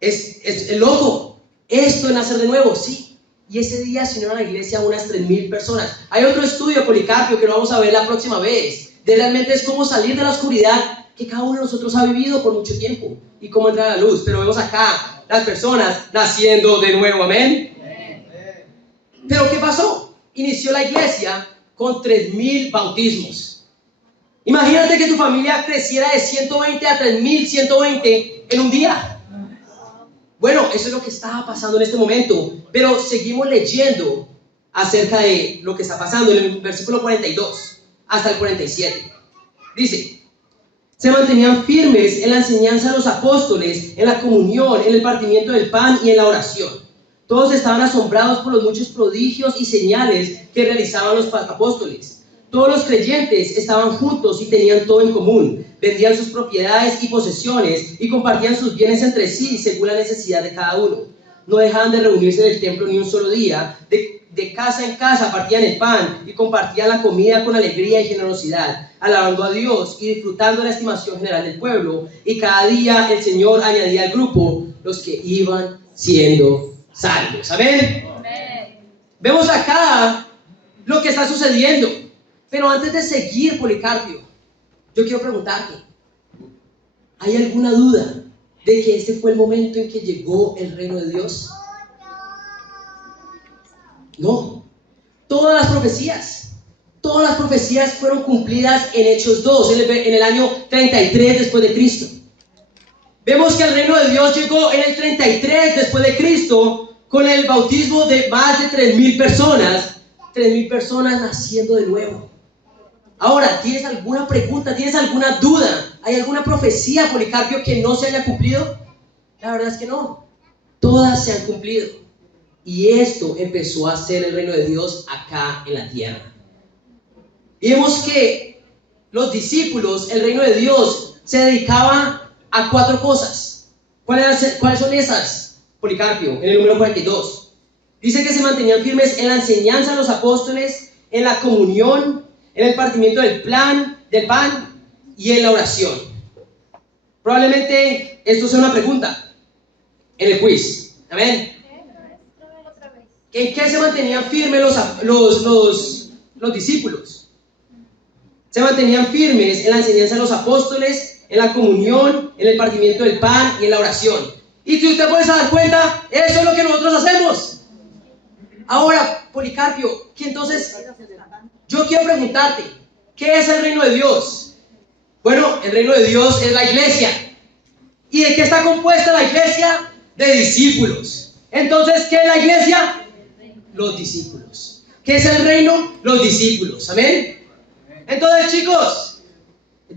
Es loco. Esto es nacer de nuevo, sí. Y ese día se unieron a la iglesia unas 3,000 personas. Hay otro estudio, Policarpio, que lo vamos a ver la próxima vez. De realmente es cómo salir de la oscuridad que cada uno de nosotros ha vivido por mucho tiempo y cómo entrar a la luz. Pero vemos acá las personas naciendo de nuevo, amén. Pero ¿qué pasó? Inició la iglesia con 3,000 bautismos. Imagínate que tu familia creciera de 120 a 3,120 en un día. Bueno, eso es lo que estaba pasando en este momento, pero seguimos leyendo acerca de lo que está pasando en el versículo 42 hasta el 47. Dice: se mantenían firmes en la enseñanza de los apóstoles, en la comunión, en el partimiento del pan y en la oración. Todos estaban asombrados por los muchos prodigios y señales que realizaban los apóstoles. Todos los creyentes estaban juntos y tenían todo en común. Vendían sus propiedades y posesiones y compartían sus bienes entre sí según la necesidad de cada uno. No dejaban de reunirse en el templo ni un solo día. De casa en casa partían el pan y compartían la comida con alegría y generosidad, alabando a Dios y disfrutando de la estimación general del pueblo. Y cada día el Señor añadía al grupo los que iban siendo salvos. ¿Amén? Vemos acá lo que está sucediendo. Pero antes de seguir, Policarpio, yo quiero preguntarte: ¿hay alguna duda de que este fue el momento en que llegó el reino de Dios? No. Todas las profecías fueron cumplidas en Hechos 2, en el año 33 después de Cristo. Vemos que el reino de Dios llegó en el 33 después de Cristo con el bautismo de más de 3,000 personas. 3,000 personas naciendo de nuevo. Ahora, ¿tienes alguna pregunta? ¿Tienes alguna duda? ¿Hay alguna profecía, Policarpio, que no se haya cumplido? La verdad es que no. Todas se han cumplido. Y esto empezó a ser el reino de Dios acá en la tierra. Y vemos que los discípulos, el reino de Dios, se dedicaba a 4 cosas. ¿Cuáles son esas, Policarpio? En el número 42. Dice que se mantenían firmes en la enseñanza de los apóstoles, en la comunión, en el partimiento del pan y en la oración. Probablemente esto sea una pregunta en el quiz. Amén. ¿En qué se mantenían firmes los discípulos? Se mantenían firmes en la enseñanza de los apóstoles, en la comunión, en el partimiento del pan y en la oración. Y si usted puede dar cuenta, eso es lo que nosotros hacemos. Ahora, Policarpio, que entonces yo quiero preguntarte, ¿qué es el reino de Dios? Bueno, el reino de Dios es la iglesia. ¿Y de qué está compuesta la iglesia? De discípulos. Entonces, ¿qué es la iglesia? Los discípulos. ¿Qué es el reino? Los discípulos. ¿Amén? Entonces, chicos,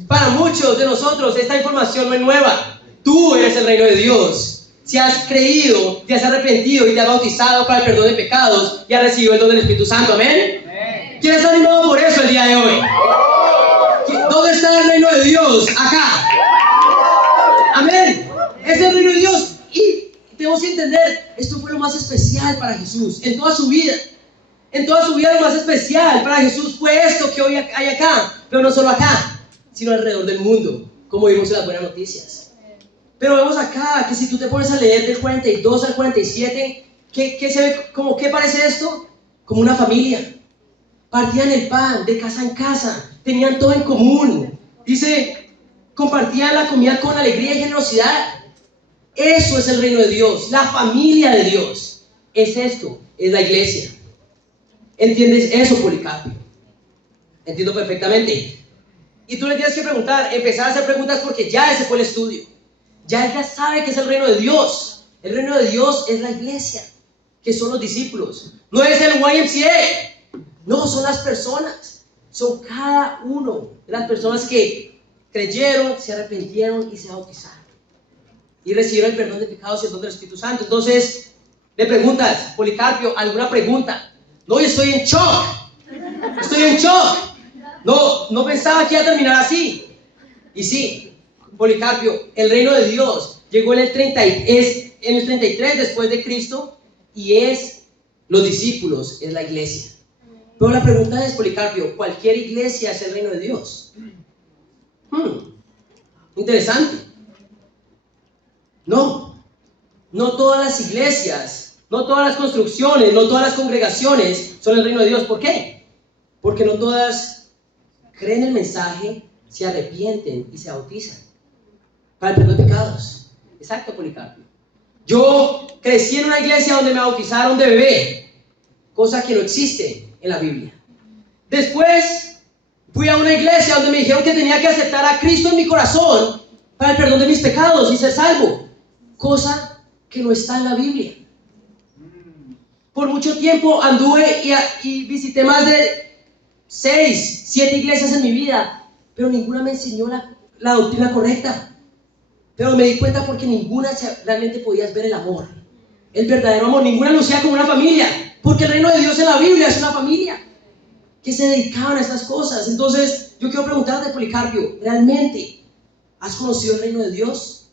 para muchos de nosotros esta información no es nueva. Tú eres el reino de Dios. Si has creído, te has arrepentido y te has bautizado para el perdón de pecados y has recibido el don del Espíritu Santo. ¿Amén? ¿Quién está animado por eso el día de hoy? ¿Dónde está el reino de Dios? Acá. Amén. Es el reino de Dios. Y tenemos que entender, esto fue lo más especial para Jesús en toda su vida. En toda su vida lo más especial para Jesús fue esto que hoy hay acá. Pero no solo acá, sino alrededor del mundo, como vimos en las buenas noticias. Pero vemos acá que si tú te pones a leer del 42 al 47, ¿qué se ve? ¿Qué parece esto? Como una familia. Partían el pan de casa en casa, tenían todo en común. Dice, compartían la comida con alegría y generosidad. Eso es el reino de Dios, la familia de Dios. Es esto, es la iglesia. ¿Entiendes eso, Policarpio? Entiendo perfectamente. Y tú le tienes que preguntar, empezar a hacer preguntas porque ya ese fue el estudio. Ya él ya sabe que es el reino de Dios. El reino de Dios es la iglesia, que son los discípulos. No es el YMCA. No, son las personas. Son cada uno de las personas que creyeron, se arrepintieron y se bautizaron. Y recibieron el perdón de pecados y el don del Espíritu Santo. Entonces, le preguntas, Policarpio, ¿alguna pregunta? No, yo estoy en shock. Estoy en shock. No pensaba que iba a terminar así. Y sí, Policarpio, el reino de Dios llegó en el 33 después de Cristo y es los discípulos, es la iglesia. Pero la pregunta es, Policarpio, ¿cualquier iglesia es el reino de Dios? Interesante. No todas las iglesias, no todas las construcciones, no todas las congregaciones son el reino de Dios. ¿Por qué? Porque no todas creen el mensaje, se arrepienten y se bautizan para el perdón de pecados. Exacto, Policarpio. Yo crecí en una iglesia donde me bautizaron de bebé, cosa que no existe en la Biblia. Después fui a una iglesia donde me dijeron que tenía que aceptar a Cristo en mi corazón para el perdón de mis pecados y ser salvo, cosa que no está en la Biblia. Por mucho tiempo anduve y visité más de 6, 7 iglesias en mi vida, pero ninguna me enseñó la doctrina correcta. Pero me di cuenta porque ninguna realmente podías ver el amor, el verdadero amor. Ninguna lucía como una familia, porque el reino de Dios en la Biblia es una familia que se dedicaban a estas cosas. Entonces, yo quiero preguntarte, Policarpio, ¿realmente has conocido el reino de Dios?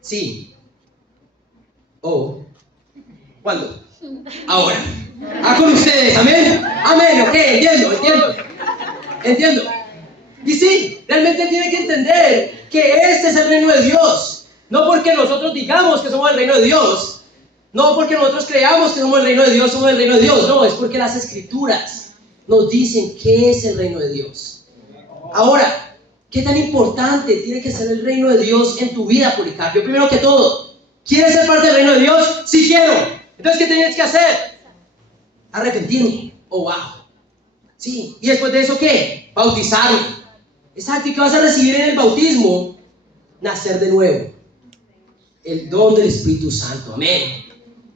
Sí. ¿Cuándo? Ahora. Con ustedes, amén. Amén, ok, entiendo. Y sí, realmente tiene que entender que este es el reino de Dios. No porque nosotros digamos que somos el reino de Dios, no porque nosotros creamos que somos el reino de Dios, somos el reino de Dios. No, es porque las escrituras nos dicen qué es el reino de Dios. Ahora, ¿qué tan importante tiene que ser el reino de Dios en tu vida, Policarpio? Primero que todo, ¿quieres ser parte del reino de Dios? Sí quiero. Entonces, ¿qué tienes que hacer? Arrepentirme. Wow. Sí. ¿Y después de eso qué? Bautizarme. Exacto. ¿Y qué vas a recibir en el bautismo? Nacer de nuevo. El don del Espíritu Santo. Amén.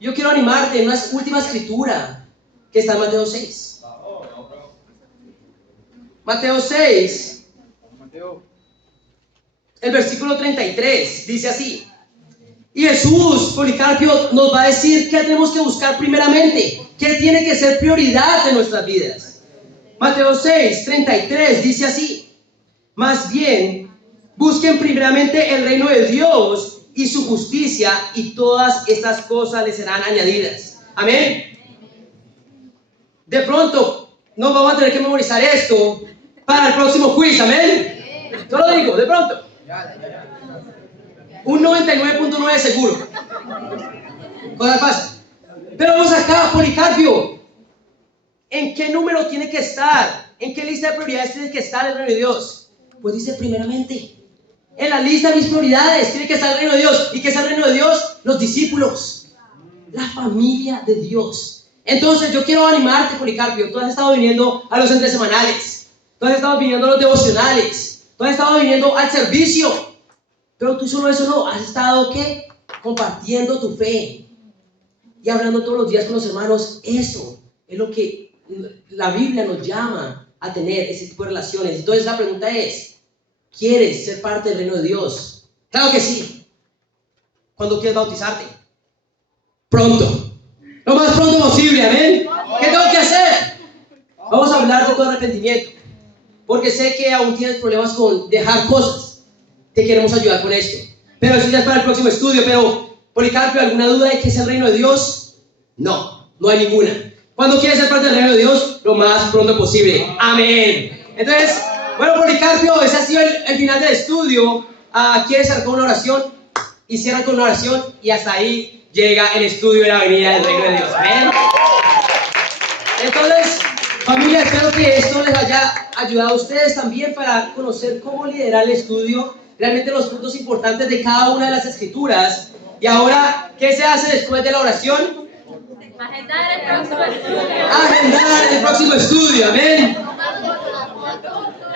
Yo quiero animarte en una última escritura que está en Mateo 6. Mateo 6, el versículo 33, dice así. Y Jesús, Policarpio, nos va a decir qué tenemos que buscar primeramente, qué tiene que ser prioridad en nuestras vidas. Mateo 6, 33, dice así. Más bien, busquen primeramente el reino de Dios y su justicia, y todas estas cosas les serán añadidas. Amén. De pronto, no vamos a tener que memorizar esto para el próximo quiz, amén. Yo lo digo, de pronto. Un 99.9 seguro. Cosas pasan. Pero vamos acá, Policarpio. ¿En qué número tiene que estar? ¿En qué lista de prioridades tiene que estar el reino de Dios? Pues dice primeramente. En la lista de mis prioridades tiene que estar el reino de Dios. ¿Y qué es el reino de Dios? Los discípulos. La familia de Dios. Entonces yo quiero animarte, Policarpio. Tú has estado viniendo a los entresemanales. Tú has estado viniendo a los devocionales. Tú has estado viniendo al servicio. Pero tú solo eso no. Has estado, ¿qué? Compartiendo tu fe. Y hablando todos los días con los hermanos. Eso es lo que la Biblia nos llama a tener, ese tipo de relaciones. Entonces la pregunta es, ¿quieres ser parte del reino de Dios? Claro que sí. ¿Cuándo quieres bautizarte? Pronto. Lo más pronto posible, amén. ¿Qué tengo que hacer? Vamos a hablar de tu arrepentimiento. Porque sé que aún tienes problemas con dejar cosas. Te queremos ayudar con esto. Pero eso ya es para el próximo estudio. Pero, Policarpio, ¿alguna duda de qué es el reino de Dios? No, no hay ninguna. ¿Cuándo quieres ser parte del reino de Dios? Lo más pronto posible. Amén. Entonces, bueno, Policarpio, ese ha sido el final del estudio. ¿Quieres hacer una oración? Y cierran con una oración. Y hasta ahí llega el estudio de la venida del reino de Dios. Amén. Entonces, familia, espero que esto les haya ayudado a ustedes también para conocer cómo liderar el estudio, realmente los puntos importantes de cada una de las escrituras. Y ahora, ¿qué se hace después de la oración? Agendar el próximo estudio. Agendar el próximo estudio, amén.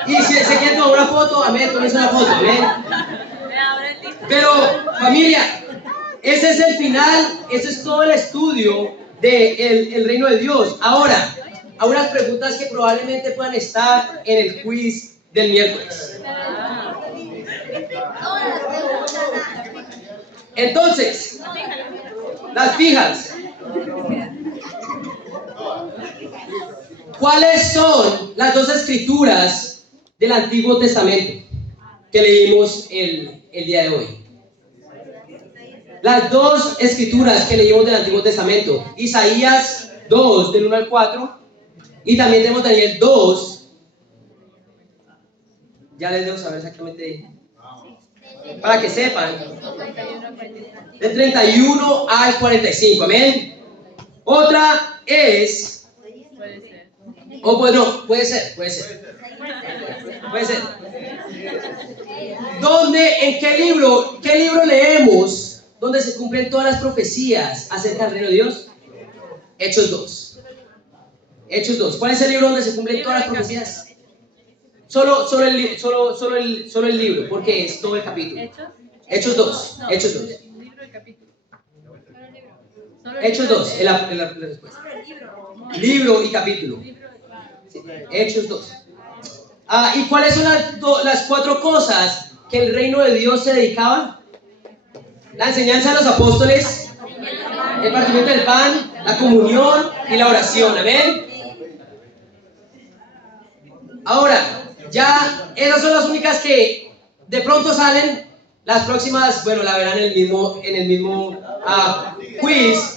Y si se quieren tomar una foto, amén, tómense una foto, amén. Pero, familia, ese es el final, ese es todo el estudio del reino de Dios. Ahora, hay unas preguntas que probablemente puedan estar en el quiz del miércoles. Entonces, las fijas. ¿Cuáles son las dos escrituras del Antiguo Testamento que leímos el día de hoy? Las dos escrituras que leímos del Antiguo Testamento. Isaías 2, del 1 al 4. Y también tenemos Daniel 2. Ya les debo saber exactamente. Para que sepan. Del 31 al 45. Amén. Otra es... O pues no, puede ser. Puede ser. ¿En qué libro leemos donde se cumplen todas las profecías acerca del reino de Dios? Hechos 2. Hechos 2. ¿Cuál es el libro donde se cumplen todas las profecías? Solo el libro, porque es todo el capítulo. Hechos 2. Hechos 2. Hechos 2 es la respuesta. Libro y capítulo. Sí, Hechos 2. ¿Y cuáles son las cuatro cosas que el reino de Dios se dedicaba? La enseñanza de los apóstoles, el partimiento del pan, la comunión y la oración. Amén. Ahora, ya esas son las únicas que de pronto salen. Las próximas, bueno, la verán en el mismo quiz.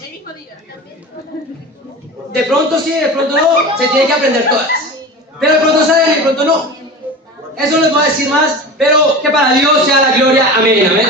De pronto sí, de pronto no, se tienen que aprender todas. Pero de pronto salen y de pronto no. Eso les voy a decir más, pero que para Dios sea la gloria. Amén, amén.